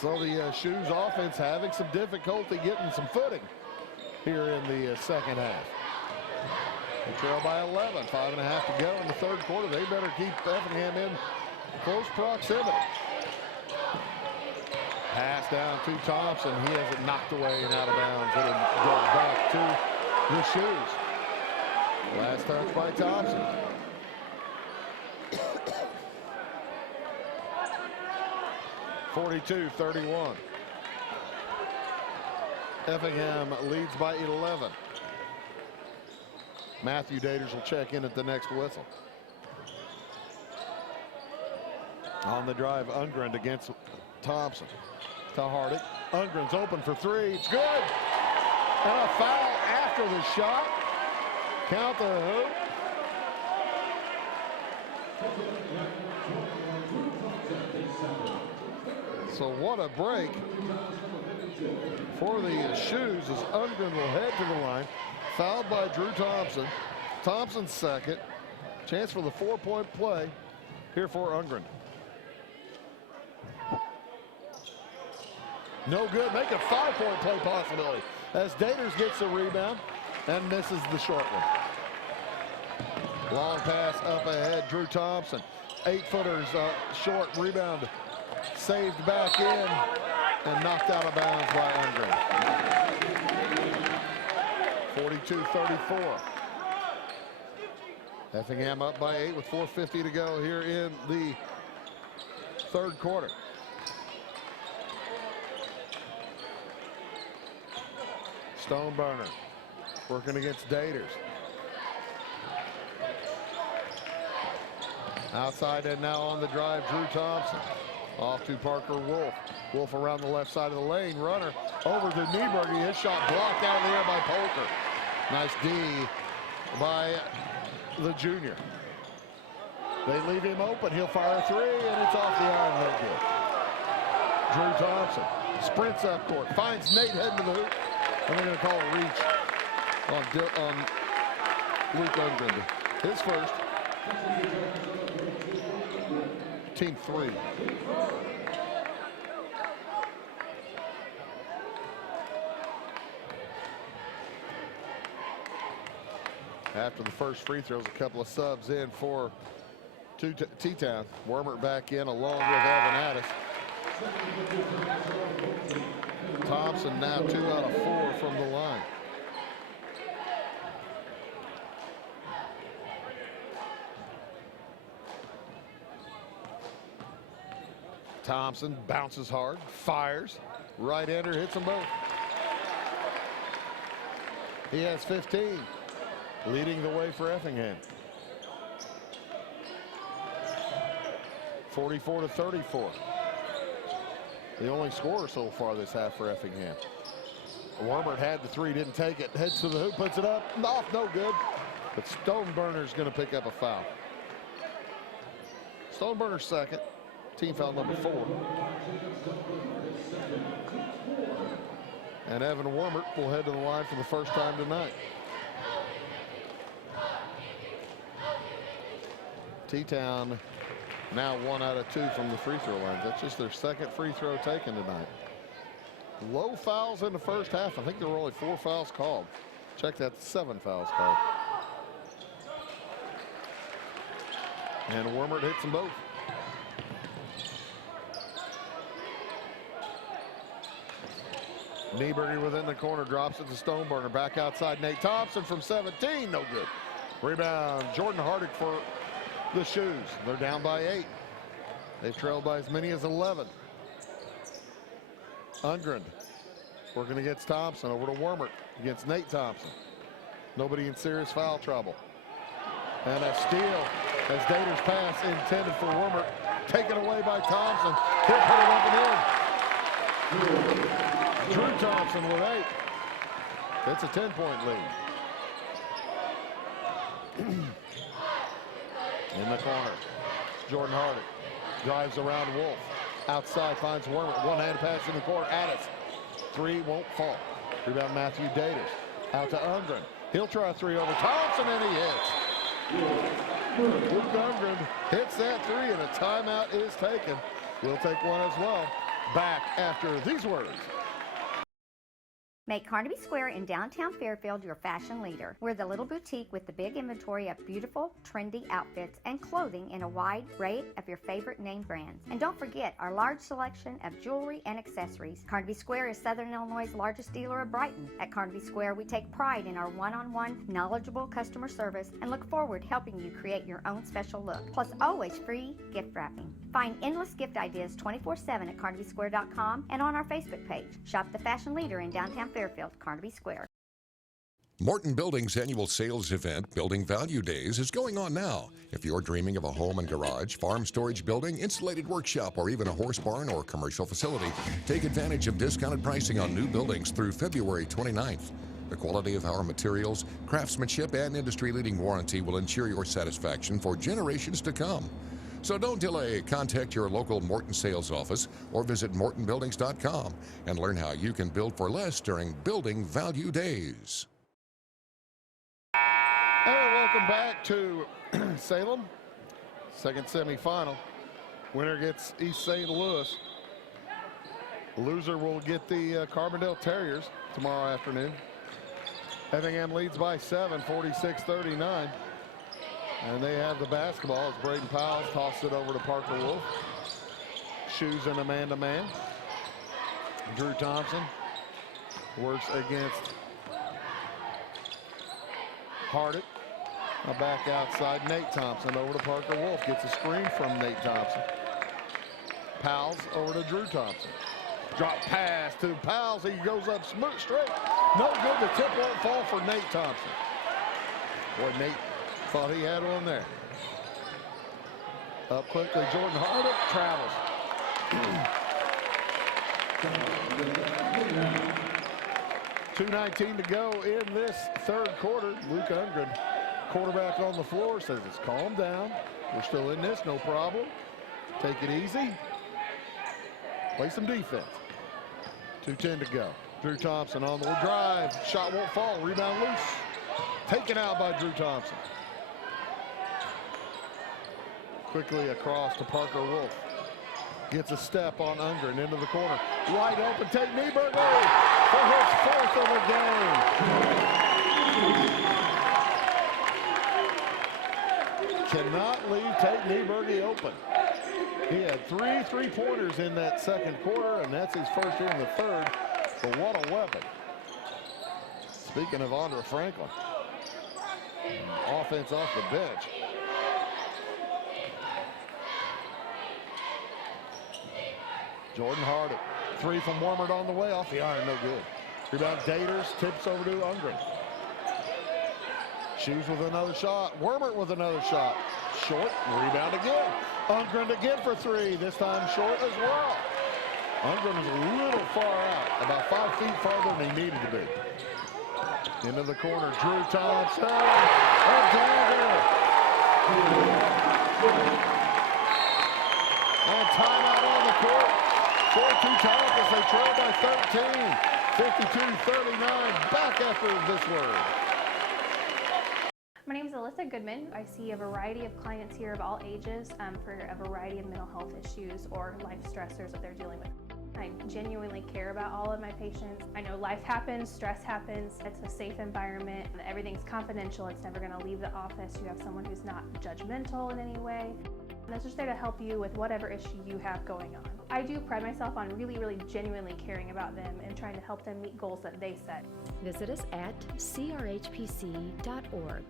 So the Shoes offense having some difficulty getting some footing here in the second half. They trail by 11, 5.5 to go in the third quarter. They better keep Effingham in close proximity. Pass down to Thompson. He has it knocked away and out of bounds. It'll go back to the Shoes. Last touch by Thompson. (42-31). Effingham leads by 11. Matthew Daters will check in at the next whistle. On the drive, Ungren against Thompson. To Hardick. Ungren's open for 3. It's good. And a foul after the shot. Count the hoop. So what a break for the Shoes as Ungren will head to the line. Fouled by Drew Thompson. Thompson's second. Chance for the 4-point play here for Ungren. No good. Make a 5-point play possibility as Daters gets the rebound and misses the short one. Long pass up ahead. Drew Thompson 8-footers short. Rebound saved back in and knocked out of bounds by Ungren. 42-34. Effingham up by 8 with 4:50 to go here in the third quarter. Stoneburner working against Daters. Outside and now on the drive, Drew Thompson. Off to Parker Wolf. Wolf around the left side of the lane. Runner over to Nieberger. His shot blocked out of the air by Polker. Nice D by the junior. They leave him open. He'll fire a 3, and it's off the iron. No good. Drew Thompson sprints up court. Finds Nate heading to the hoop. And they're going to call a reach on Luke Ungren. His first. Team 3. After the first free throws, a couple of subs in for T-Town. Wormert back in along with Evan Addis. Thompson now 2 out of 4 from the line. Thompson bounces hard, fires, right-hander hits them both. He has 15, leading the way for Effingham. 44-34. The only scorer so far this half for Effingham. Wormert had the 3, didn't take it, heads to the hoop, puts it up, off, no good. But Stoneburner's going to pick up a foul. Stoneburner's second. Team foul number 4. And Evan Wormert will head to the line for the first time tonight. T-Town now 1 out of 2 from the free throw line. That's just their second free throw taken tonight. Low fouls in the first half. I think there were only 4 fouls called. Check that, 7 fouls called. And Wormert hits them both. Nieberger within the corner, drops it to Stoneburner. Back outside, Nate Thompson from 17, no good. Rebound, Jordan Hardick for the Shoes. They're down by 8. They've trailed by as many as 11. Ungren working against Thompson, over to Wormert against Nate Thompson. Nobody in serious foul trouble. And a steal as Daters' pass intended for Wormert, taken away by Thompson. He'll put it up and in. Drew Thompson with 8. It's a 10-point lead. In the corner, Jordan Hardick drives around Wolf. Outside finds Wormert. One-hand pass in the court. Addis. 3 won't fall. Rebound Matthew Daters. Out to Ungren. He'll try a 3 over Thompson, and he hits. Luke Ungren hits that 3, and a timeout is taken. We'll take one as well. Back after these words. Make Carnaby Square in downtown Fairfield your fashion leader. We're the little boutique with the big inventory of beautiful, trendy outfits and clothing in a wide array of your favorite name brands. And don't forget our large selection of jewelry and accessories. Carnaby Square is Southern Illinois' largest dealer of Brighton. At Carnaby Square, we take pride in our one-on-one, knowledgeable customer service and look forward to helping you create your own special look. Plus, always free gift wrapping. Find endless gift ideas 24/7 at CarnabySquare.com and on our Facebook page. Shop the fashion leader in downtown Fairfield, Carnaby Square. Morton Building's annual sales event, Building Value Days, is going on now. If you're dreaming of a home and garage, farm storage building, insulated workshop, or even a horse barn or commercial facility, take advantage of discounted pricing on new buildings through February 29th. The quality of our materials, craftsmanship, and industry-leading warranty will ensure your satisfaction for generations to come. So don't delay. Contact your local Morton sales office or visit mortonbuildings.com and learn how you can build for less during Building Value Days. And welcome back to Salem. Second semifinal. Winner gets East St. Louis. Loser will get the Carbondale Terriers tomorrow afternoon. Effingham leads by 7, 46-39. And they have the basketball as Braden Powell tossed it over to Parker Wolf. Shoes in a man-to-man. Drew Thompson works against Hardick. Now back outside, Nate Thompson over to Parker Wolf. Gets a screen from Nate Thompson. Powell's over to Drew Thompson. Drop pass to Powell's. He goes up straight. No good. The tip won't fall for Nate Thompson. Boy, Nate thought he had one there. Up quickly, Jordan Hardick travels. 2:19 to go in this third quarter. Luke Ungren, quarterback on the floor, says it's calm down. We're still in this, no problem. Take it easy. Play some defense. 2:10 to go. Drew Thompson on the drive. Shot won't fall. Rebound loose. Taken out by Drew Thompson. Quickly across to Parker Wolf. Gets a step on Ungren into the corner. Wide open. Tate Nieberger for his fourth of the game. Cannot leave Tate Nieberger open. He had 3 3-pointers in that second quarter, and that's his first here in the third. But what a weapon. Speaking of Andre Franklin. Offense off the bench. Jordan Hardick. 3 from Wormert on the way. Off the iron, no good. Rebound Daters. Tips over to Ungren. Shoes with another shot. Wormert with another shot. Short. Rebound again. Ungren again for 3. This time short as well. Ungren was a little far out. About 5 feet farther than he needed to be. Into the corner. Drew Thompson. A dagger. And timeout on the court. 4-2 tie as they trail by 13. 52-39. Back after this word. My name is Alyssa Goodman. I see a variety of clients here of all ages for a variety of mental health issues or life stressors that they're dealing with. I genuinely care about all of my patients. I know life happens, stress happens. It's a safe environment. Everything's confidential. It's never going to leave the office. You have someone who's not judgmental in any way. And that's just there to help you with whatever issue you have going on. I do pride myself on really genuinely caring about them and trying to help them meet goals that they set. Visit us at crhpc.org.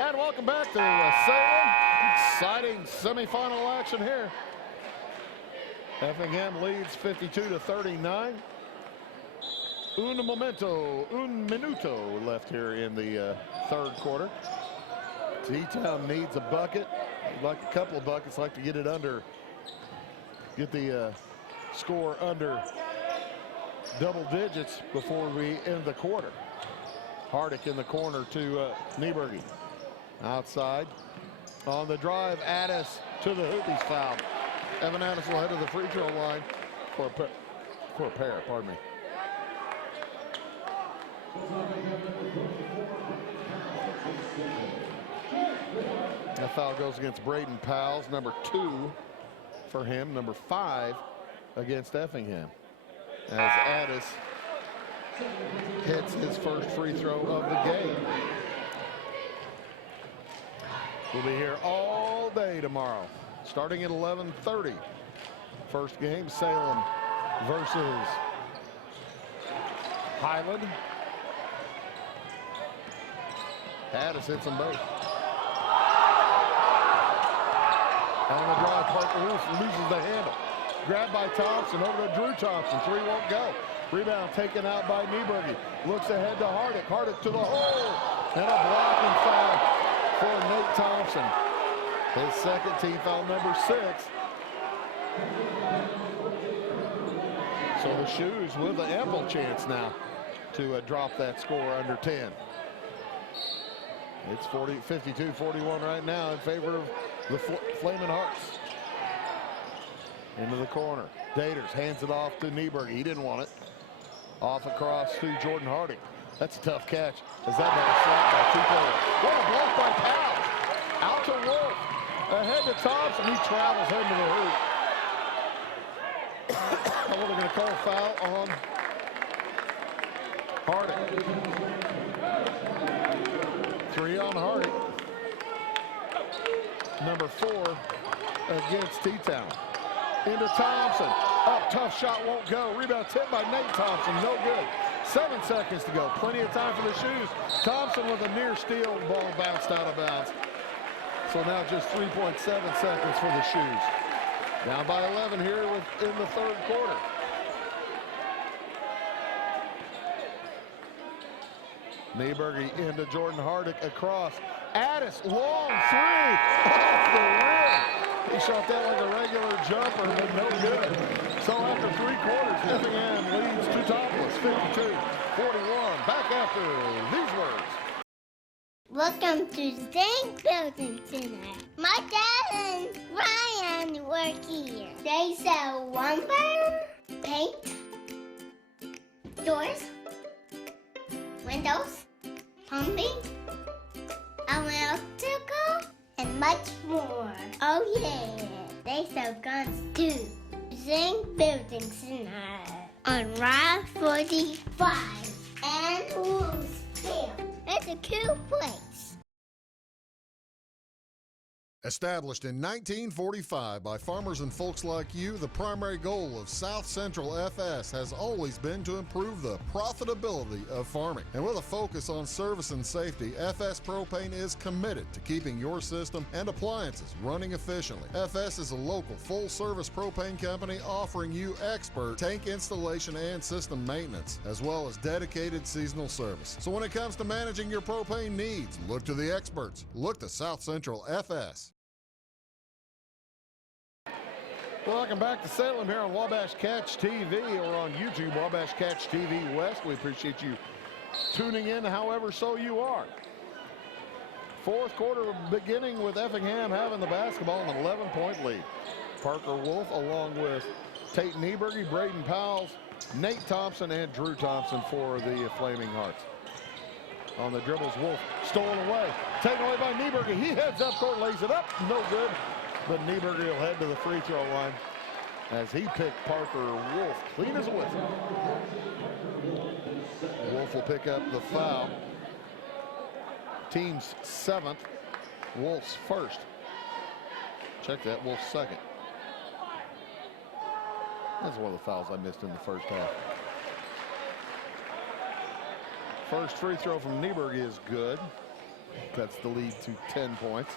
And welcome back to Salem. Exciting semifinal action here. Effingham leads 52-39. Un minuto left here in the third quarter. T-Town needs a bucket. Like a couple of buckets, like to get it under, get the score under double digits before we end the quarter. Hardick in the corner to Nieberger. Outside on the drive, Addis to the hoop. He's fouled. Evan Addis will head to the free throw line for a pair, pardon me. That foul goes against Braden Powell, number 2 for him, number 5 against Effingham. As Addis hits his first free throw of the game. We'll be here all day tomorrow, starting at 11:30. First game, Salem versus Highland. Addis hits them both. On the drive, Parker Wolf loses the handle. Grabbed by Thompson, over to Drew Thompson. 3 won't go. Rebound taken out by Nieberger. Looks ahead to Hardick. Hardick to the hole. And a blocking foul for Nate Thompson. His second team foul, number 6. So the Shoes with an ample chance now to drop that score under 10. It's 52-41 right now in favor of the Flaming Hearts. Into the corner. Daters hands it off to Nieberger. He didn't want it. Off across to Jordan Hardick. That's a tough catch. As that ball slapped by 2 players. What a block by Powell. Out to Wolf. Ahead to Thompson. He travels into the hoop. Well, they're going to call a foul on Hardick. 3 on Hardick. number 4 against T-Town. Into Thompson. Up, tough shot, won't go. Rebound tipped by Nate Thompson, no good. 7 seconds to go. Plenty of time for the Shoes. Thompson with a near steal. Ball bounced out of bounds. So now just 3.7 seconds for the Shoes. Down by 11 here in the third quarter. Nieberge into Jordan Hardick across. Addis, long three. Off the rim. He shot that like a regular jumper, but no good. So after 3 quarters, Effingham leads Teutopolis 52-41. Back after these words. Welcome to Zinc Building Center. My dad and Ryan work here. They sell lumber, paint, doors, windows, plumbing, electrical, and much more. Oh yeah, they sell guns too. Zinc Building Center on Route 45 and Louisville. It's a cool place. Established in 1945 by farmers and folks like you, the primary goal of South Central FS has always been to improve the profitability of farming. And with a focus on service and safety, FS Propane is committed to keeping your system and appliances running efficiently. FS is a local full-service propane company offering you expert tank installation and system maintenance, as well as dedicated seasonal service. So when it comes to managing your propane needs, look to the experts. Look to South Central FS. Welcome back to Salem here on Wabash Catch TV or on YouTube, Wabash Catch TV West. We appreciate you tuning in however so you are. Fourth quarter beginning with Effingham having the basketball in an 11-point lead. Parker Wolf along with Tate Nieberge, Braden Powell, Nate Thompson, and Drew Thompson for the Flaming Hearts. On the dribbles, Wolf stolen away. Taken away by Nieberge. He heads up court, lays it up. No good. But Nieberge will head to the free throw line as he picked Parker Wolf clean as a whistle. Wolf will pick up the foul. Team's 7th, Wolf's 1st. Check that, Wolf's 2nd. That's one of the fouls I missed in the first half. First free throw from Nieberge is good. Cuts the lead to 10 points.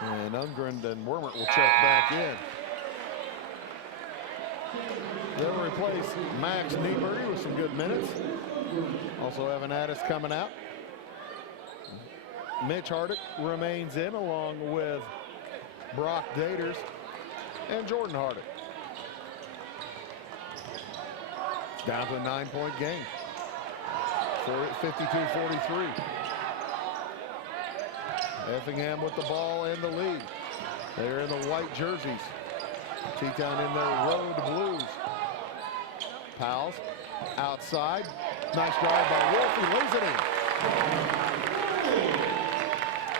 And Ungren and Wormert will check back in. They'll replace Max Nieberge with some good minutes. Also Evan Addis coming out. Mitch Hardick remains in along with Brock Daters and Jordan Hardick. Down to a 9-point game. 52-43. Effingham with the ball and the lead. They're in the white jerseys. T-Town in their road blues. Powell's outside. Nice drive by Wolf. He lays it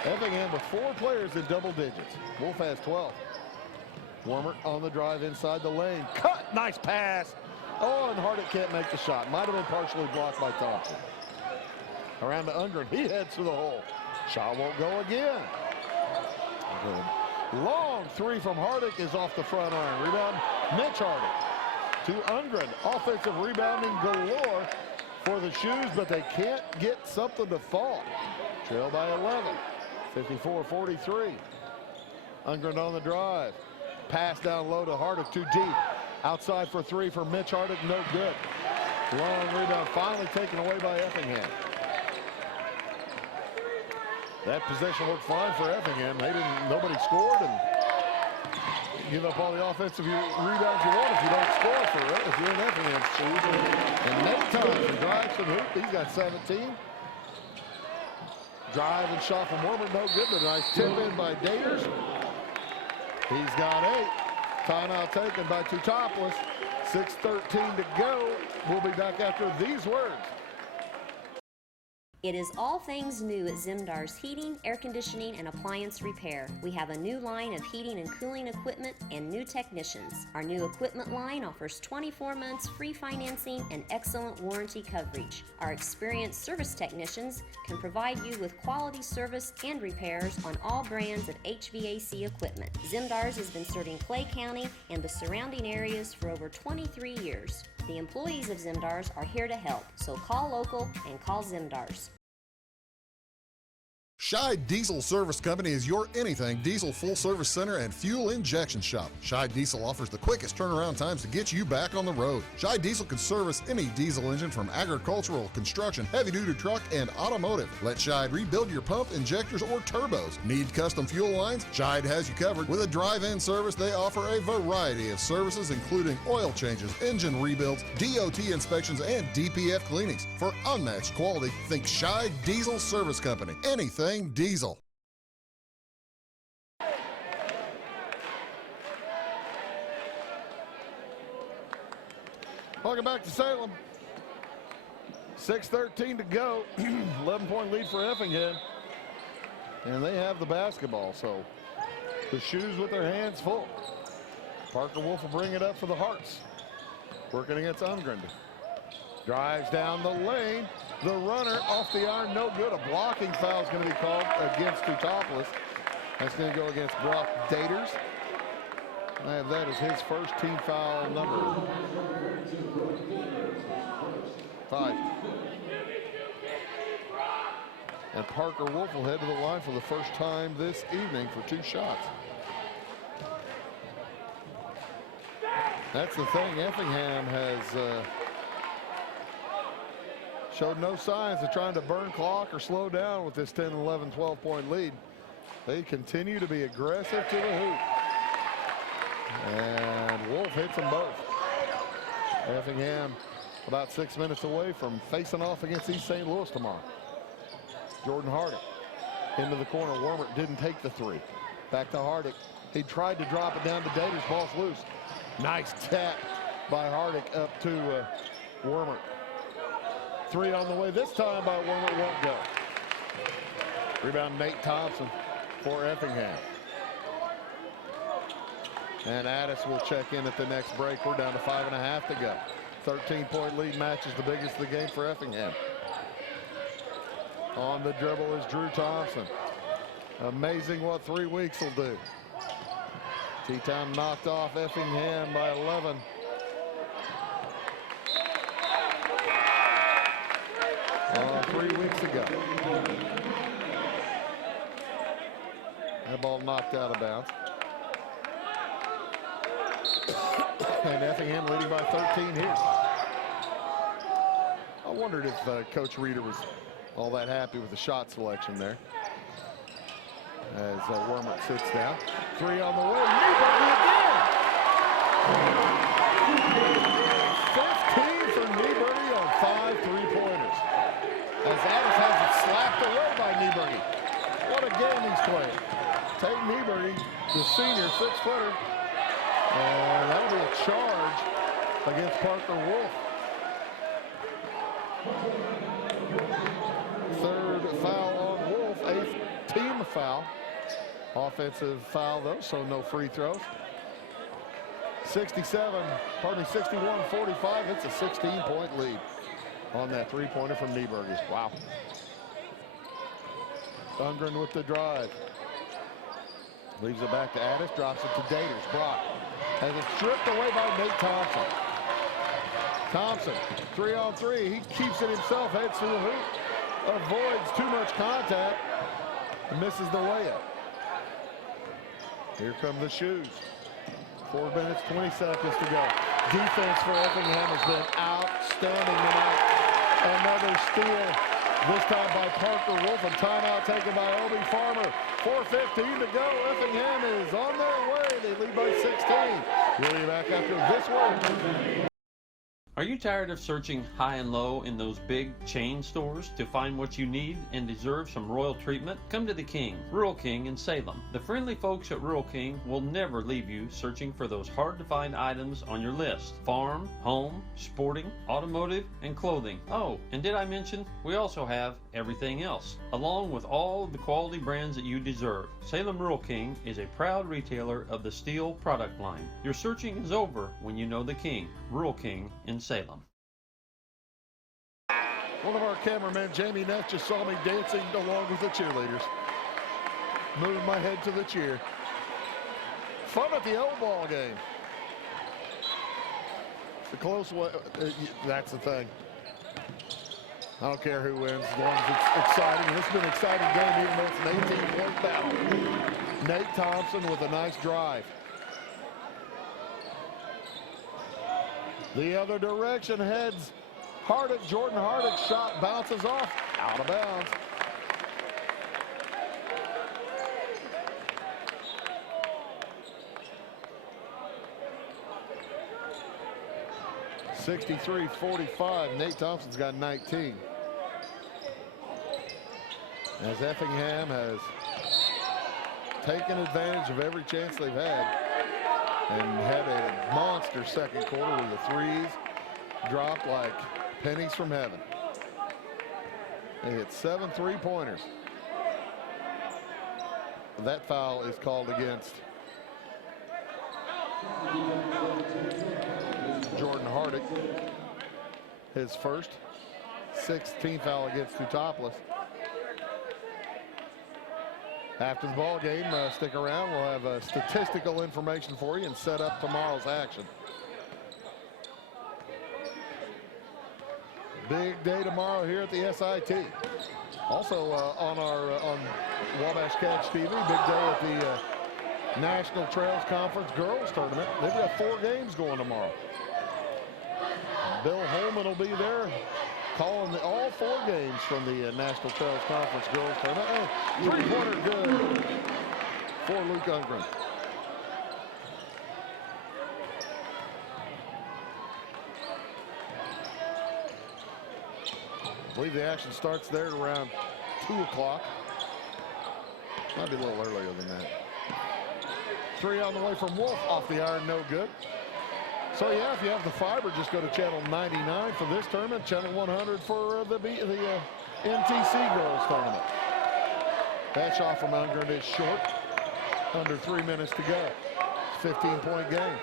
in. Effingham with 4 players in double digits. Wolf has 12. Wormert on the drive inside the lane. Cut. Nice pass. Oh, and Hardick can't make the shot. Might have been partially blocked by Thompson. Around to Ungren. He heads to the hole. Shot won't go again. Good. Long 3 from Hardick is off the front iron. Rebound, Mitch Hardick. To Ungren. Offensive rebounding galore for the Shoes, but they can't get something to fall. Trail by 11. 54-43. Ungren on the drive. Pass down low to Hardick, too deep. Outside for 3 for Mitch Hardick, no good. Long rebound finally taken away by Effingham. That possession looked fine for Effingham. Nobody scored and give up all the offensive rebounds you want if you don't score for it, if you're in Effingham's shoes. And Nate Thompson drives to the hoop. He's got 17. Drive and shot from Wormert, no good, but a nice tip in by Daters. He's got 8. Timeout taken by Teutopolis. 6:13 to go. We'll be back after these words. It is all things new at Zimdar's Heating, Air Conditioning, and Appliance Repair. We have a new line of heating and cooling equipment and new technicians. Our new equipment line offers 24 months free financing and excellent warranty coverage. Our experienced service technicians can provide you with quality service and repairs on all brands of HVAC equipment. Zimdar's has been serving Clay County and the surrounding areas for over 23 years. The employees of Zimdar's are here to help, so call local and call Zimdar's. Scheid Diesel Service Company is your anything diesel full service center and fuel injection shop. Scheid Diesel offers the quickest turnaround times to get you back on the road. Scheid Diesel can service any diesel engine from agricultural, construction, heavy-duty truck, and automotive. Let Scheid rebuild your pump, injectors, or turbos. Need custom fuel lines? Scheid has you covered. With a drive-in service, they offer a variety of services including oil changes, engine rebuilds, DOT inspections, and DPF cleanings. For unmatched quality, think Scheid Diesel Service Company. Anything diesel. Welcome back to Salem. 6:13 to go. 11-point lead for Effingham. And they have the basketball, so the Shoes with their hands full. Parker Wolf will bring it up for the Hearts. Working against Ungren. Drives down the lane. The runner off the iron, no good. A blocking foul is going to be called against Tutopoulos. That's going to go against Brock Daters. I have that as his first team foul number 5. And Parker Wolf will head to the line for the first time this evening for 2 shots. That's the thing. Effingham has showed no signs of trying to burn clock or slow down with this 10, 11, 12-point lead. They continue to be aggressive to the hoop. And Wolf hits them both. Effingham about 6 minutes away from facing off against East St. Louis tomorrow. Jordan Hardick into the corner. Wormert didn't take the 3. Back to Hardick. He tried to drop it down to Daters. Ball's loose. Nice tap by Hardick up to Wormert. 3 on the way this time by Wormert, won't go. Rebound Nate Thompson for Effingham. And Addis will check in at the next break. We're down to 5.5 to go. 13-point lead matches the biggest of the game for Effingham. On the dribble is Drew Thompson. Amazing what 3 weeks will do. T-Town knocked off Effingham by 11. Oh, 3 weeks ago. That ball knocked out of bounds. And Effingham leading by 13 here. I wondered if Coach Reeder was all that happy with the shot selection there. As Wormert sits down. 3 on the way. Newberry again! 15 for Newberry on 5 3-pointers. As Addis has it slapped away by Newberry. What a game he's playing. Tate Newberry, the senior 6-footer. And that'll be a charge against Parker Wolf. 3rd foul on Wolf, 8th team foul. Offensive foul though, so no free throws. 61-45. It's a 16-point lead on that 3-pointer from Nieberger. Wow. Ungren with the drive. Leaves it back to Addis, drops it to Daters. Brock has it stripped away by Nate Thompson. Thompson, 3-on-3. He keeps it himself, heads to the hoop. Avoids too much contact and misses the layup. Here come the Shoes. 4 minutes, 20 seconds to go. Defense for Effingham has been outstanding tonight. Another steal, this time by Parker Wolf, and timeout taken by Obi Farmer. 4:15 to go. Effingham is on their way. They lead by 16. We'll be back after this one. Are you tired of searching high and low in those big chain stores to find what you need and deserve some royal treatment? Come to the King, Rural King in Salem. The friendly folks at Rural King will never leave you searching for those hard-to-find items on your list. Farm, home, sporting, automotive, and clothing. Oh, and did I mention we also have everything else, along with all of the quality brands that you deserve. Salem Rural King is a proud retailer of the steel product line. Your searching is over when you know the King, Rural King in Salem. One of our cameramen, Jamie Neff, just saw me dancing along with the cheerleaders. Moving my head to the cheer. Fun at the old ball game. It's a close one. That's the thing. I don't care who wins as long as it's exciting. This has been an exciting game even though it's an 18-point battle. Nate Thompson with a nice drive. The other direction heads Hardick. Jordan Hardick's shot bounces off, out of bounds. (63-45). Nate Thompson's got 19. As Effingham has taken advantage of every chance they've had and had a monster second quarter where the threes dropped like pennies from heaven. They hit 7 3-pointers. That foul is called against Jordan Hardick. His first, 16th foul against Tutopoulos. After the ball game, stick around. We'll have statistical information for you and set up tomorrow's action. Big day tomorrow here at the SIT. Also on Wabash Catch TV, big day at the National Trails Conference Girls Tournament. They've got 4 games going tomorrow. Bill Holman will be there calling all 4 games from the National Trails Conference Girls Tournament. Three-pointer good for Luke Ungren. I believe the action starts there at around 2 o'clock. Might be a little earlier than that. 3 on the way from Wolf, off the iron, no good. So yeah, if you have the fiber, just go to channel 99 for this tournament, channel 100 for the NTC Girls Tournament. That shot from Ungren is short, under 3 minutes to go. It's a 15-point game.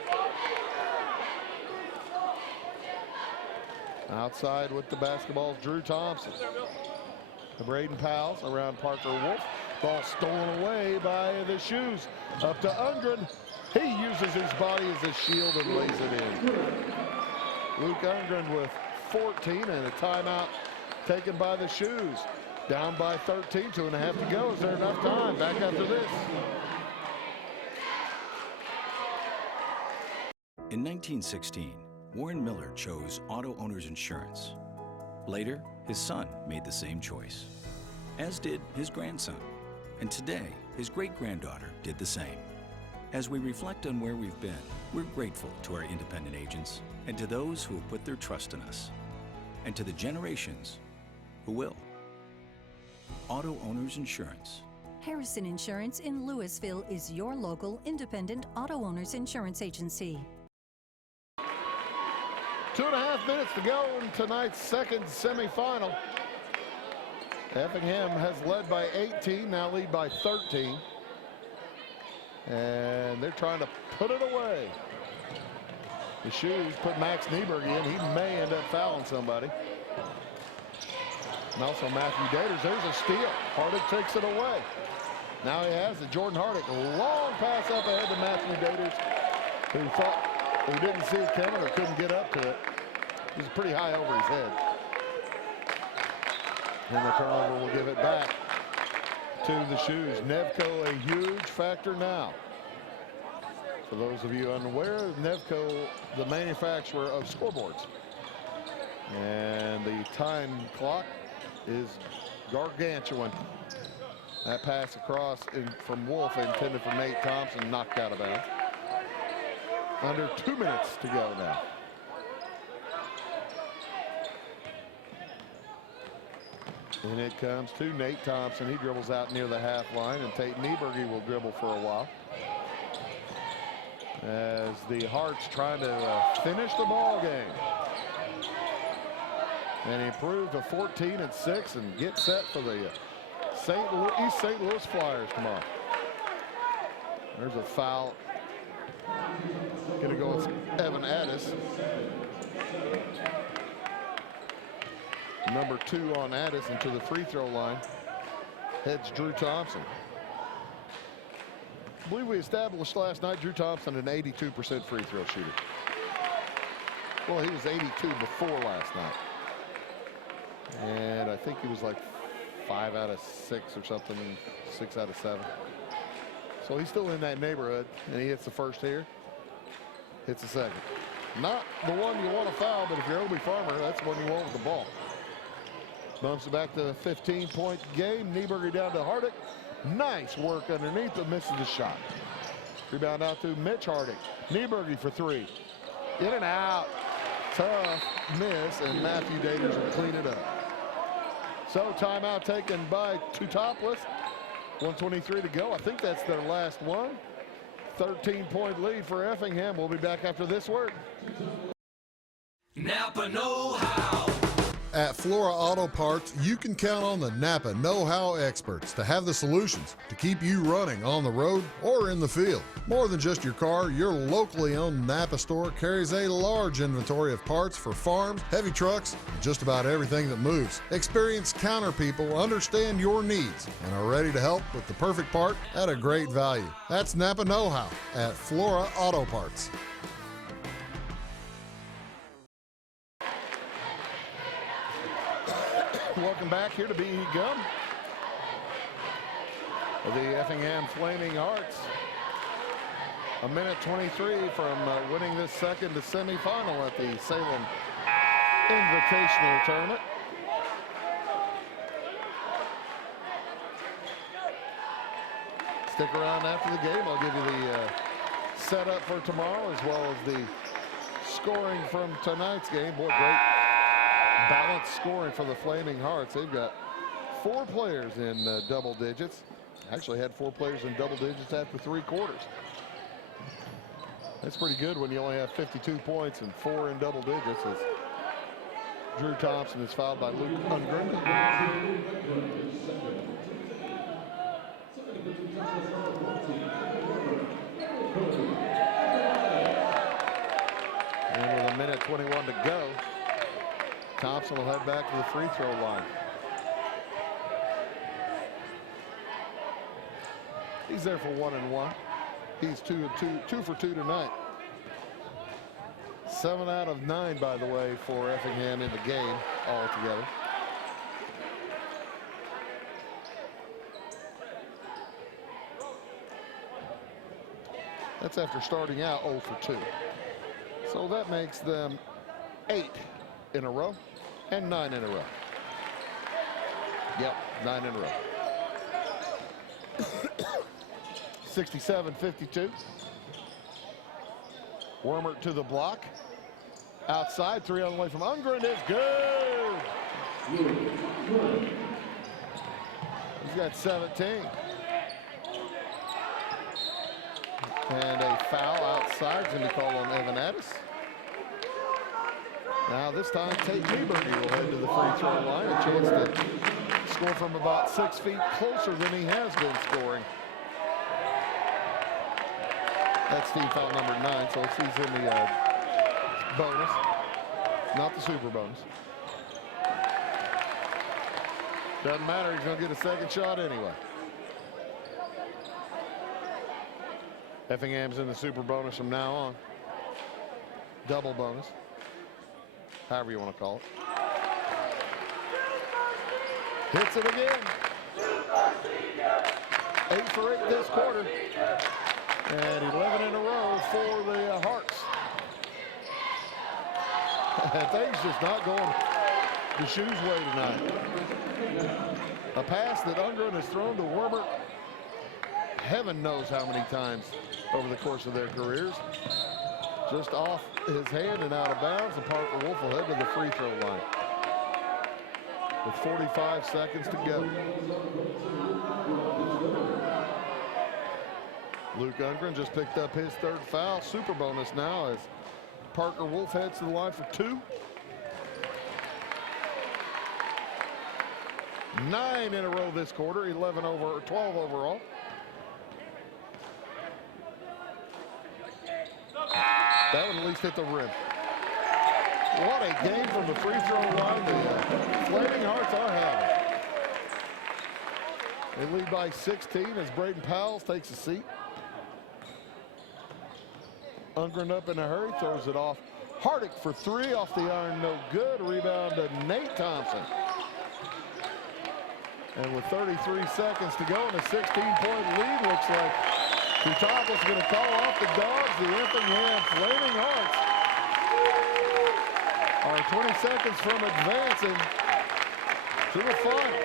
Outside with the basketball, Drew Thompson. The Braden Powell around Parker Wolf. Ball stolen away by the Shoes. Up to Ungren. He uses his body as a shield and lays it in. Luke Ungren with 14 and a timeout taken by the Shoes. Down by 13, 2.5 to go. Is there enough time? Back after this. In 1916, Warren Miller chose auto owners insurance. Later, his son made the same choice, as did his grandson. And today, his great-granddaughter did the same. As we reflect on where we've been, we're grateful to our independent agents and to those who have put their trust in us, and to the generations who will. Auto Owners Insurance. Harrison Insurance in Louisville is your local independent auto owners insurance agency. 2.5 minutes to go in tonight's second semifinal. Effingham has led by 18, now lead by 13. And they're trying to put it away. The Shoes put Max Nieberg in. He may end up fouling somebody. And also Matthew Daters. There's a steal. Hardick takes it away. Now he has it. Jordan Hardick. A long pass up ahead to Matthew Daters, who didn't see it coming or couldn't get up to it. It was pretty high over his head. And the turnover will give it back to the Shoes. Nevco a huge factor now. For those of you unaware, Nevco, the manufacturer of scoreboards. And the time clock is gargantuan. That pass across from Wolf intended for Nate Thompson, knocked out of bounds. Under 2 minutes to go now. And it comes to Nate Thompson. He dribbles out near the half line, and Tate Nieberge will dribble for a while. As the Hearts trying to finish the ball game. And improve to 14-6 and get set for the East St. Louis Flyers tomorrow. There's a foul. Going to go with Evan Addis. Number 2 on Addis, and to the free throw line heads Drew Thompson. I believe we established last night Drew Thompson an 82% free throw shooter. Well, he was 82 before last night. And I think he was like 5 out of 6 or something, 6 out of 7. So he's still in that neighborhood, and he hits the first here, hits the second. Not the one you want to foul, but if you're Obi Farmer, that's the one you want with the ball. Bumps it back to a 15-point game. Nieberge down to Hardick. Nice work underneath, but misses the shot. Rebound out to Mitch Hardick. Nieberge for 3. In and out. Tough miss, and Matthew Daters will clean it up. So timeout taken by Teutopolis. 1:23 to go. I think that's their last one. 13-point lead for Effingham. We'll be back after this word. Napa know-how. At Flora Auto Parts, you can count on the Napa know-how experts to have the solutions to keep you running on the road or in the field. More than just your car, your locally owned Napa store carries a large inventory of parts for farms, heavy trucks, and just about everything that moves. Experienced counter people understand your needs and are ready to help with the perfect part at a great value. That's Napa know-how at Flora Auto Parts. Welcome back here to B.E. Gum. The Effingham Flaming Hearts. 1:23 from winning this second to semifinal at the Salem Invitational Tournament. Stick around after the game. I'll give you the setup for tomorrow as well as the scoring from tonight's game. Boy, great balanced scoring for the Flaming Hearts. They've got 4 players in double digits. Actually had 4 players in double digits after 3 quarters. That's pretty good when you only have 52 points and 4 in double digits. As Drew Thompson is fouled by Luke Ungren. And with 1:21 to go, Thompson will head back to the free throw line. He's there for 1 and 1. He's 2 for 2 tonight. 7 out of 9, by the way, for Effingham in the game altogether. That's after starting out 0 for 2. So that makes them 8 in a row and 9 in a row. Yep, 9 in a row. 67-52. Wormert to the block. Outside, 3 on the way from Ungren is good. He's got 17. And a foul outside is going to be called on Evan Addis. Now this time Tate Nieberge will head to the free throw line. A chance to score from about 6 feet closer than he has been scoring. That's team foul number 9, so he's in the bonus, not the super bonus. Doesn't matter, he's going to get a second shot anyway. Effingham's in the super bonus from now on. Double bonus, however you want to call it. Hits it again. 8 for 8 this quarter. And 11 in a row for the Hearts. Things just not going the Shoes' way tonight. A pass that Ungren has thrown to Wormert, heaven knows how many times over the course of their careers. Just off his hand and out of bounds, and Parker Wolf will head to the free throw line. with 45 seconds to go. Luke Ungren just picked up his third foul. Super bonus now as Parker Wolf heads to the line for 2. 9 in a row this quarter, 12 overall. That one at least hit the rim. What a game from the free throw line the Flaming Hearts are having. They lead by 16 as Braden Powell takes a seat. Ungren up in a hurry, throws it off. Hardick for 3 off the iron, no good. Rebound to Nate Thompson. And with 33 seconds to go and a 16-point lead, looks like Tutopoulos going to call off the Dogs. The Effingham Flaming Hearts are 20 seconds from advancing to the final.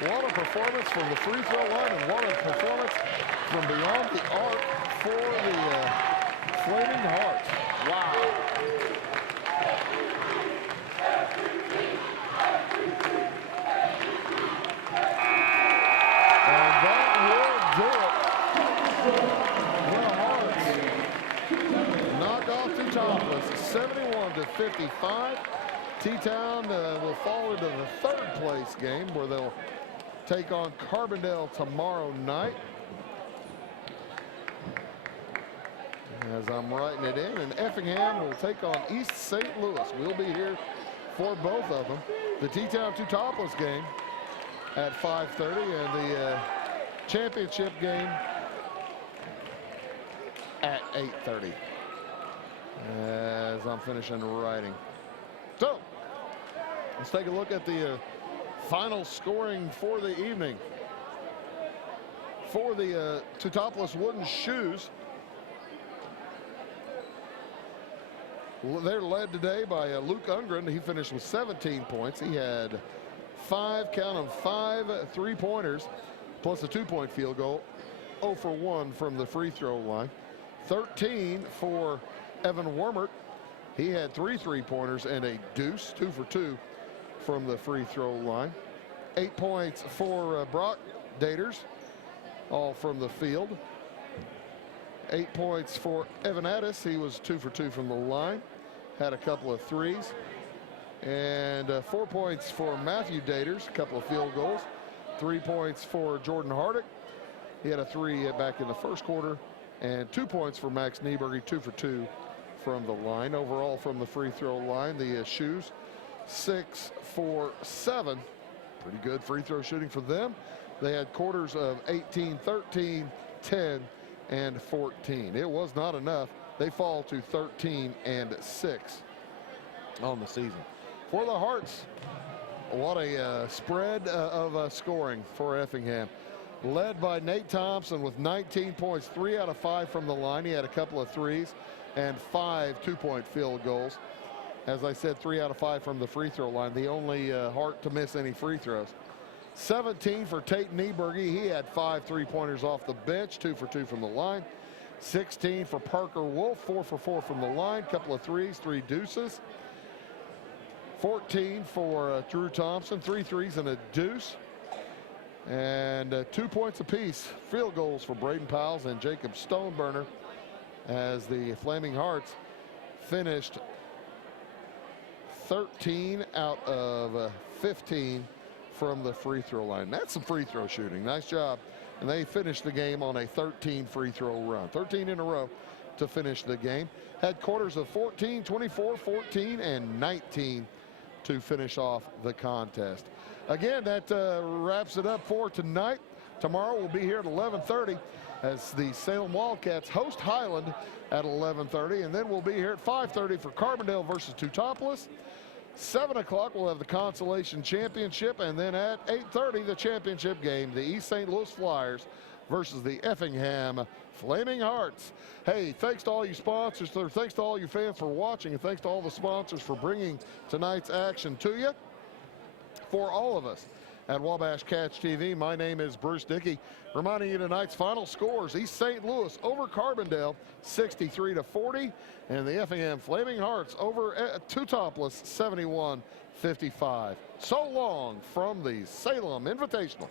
What a performance from the free throw line, and what a performance from beyond the arc for the Flaming Hearts. Wow. And that will do it. The Hearts knock off Tutopoulos 71-55. T-Town will fall into the third place game where they'll take on Carbondale tomorrow night. As I'm writing it in, and Effingham will take on East St. Louis. We'll be here for both of them. The T-Town Tutopoulos game at 5:30 and the championship game at 8:30. As I'm finishing writing. So, let's take a look at the final scoring for the evening. For the Tutopoulos Wooden Shoes, they're led today by Luke Ungren. He finished with 17 points. He had 5 3-pointers, plus a 2-point field goal. 0 for 1 from the free throw line. 13 for Evan Wormert. He had 3 3-pointers and a deuce, 2 for 2 from the free throw line. 8 points for Brock Daters, all from the field. 8 points for Evan Addis. He was 2 for 2 from the line. Had a couple of threes. And 4 points for Matthew Daters, a couple of field goals. 3 points for Jordan Hardick. He had a 3 back in the first quarter. And 2 points for Max Nieberg, 2 for 2 from the line. Overall from the free throw line, the Shoes 6 for 7. Pretty good free throw shooting for them. They had quarters of 18, 13, 10, and 14. It was not enough. They fall to 13 and 6 on the season. For the Hearts, what a spread of scoring for Effingham. Led by Nate Thompson with 19 points, 3 out of 5 from the line. He had a couple of threes and 5 2-point field goals. As I said, 3 out of 5 from the free throw line. The only Hart to miss any free throws. 17 for Tate Nieberge. He had 5 3-pointers off the bench, 2 for 2 from the line. 16 for Parker Wolf, 4 for 4 from the line. Couple of threes, 3 deuces. 14 for Drew Thompson, 3 threes and a deuce. And 2 points apiece. Field goals for Braden Powell and Jacob Stoneburner, as the Flaming Hearts finished 13 out of 15 from the free throw line. That's some free throw shooting. Nice job. And they finished the game on a 13 free throw run. 13 in a row to finish the game. Had quarters of 14, 24, 14, and 19 to finish off the contest. Again, that wraps it up for tonight. Tomorrow we'll be here at 11:30 as the Salem Wildcats host Highland at 11:30. And then we'll be here at 5:30 for Carbondale versus Tutopoulos. 7 o'clock we'll have the Consolation Championship, and then at 8:30 the championship game, the East St. Louis Flyers versus the Effingham Flaming Hearts. Hey, thanks to all you sponsors, thanks to all you fans for watching, and thanks to all the sponsors for bringing tonight's action to you. For all of us at Wabash Catch TV. My name is Bruce Dickey, reminding you tonight's final scores. East St. Louis over Carbondale 63-40, and the Effingham Flaming Hearts over Two Topless 71-55. So long from the Salem Invitational.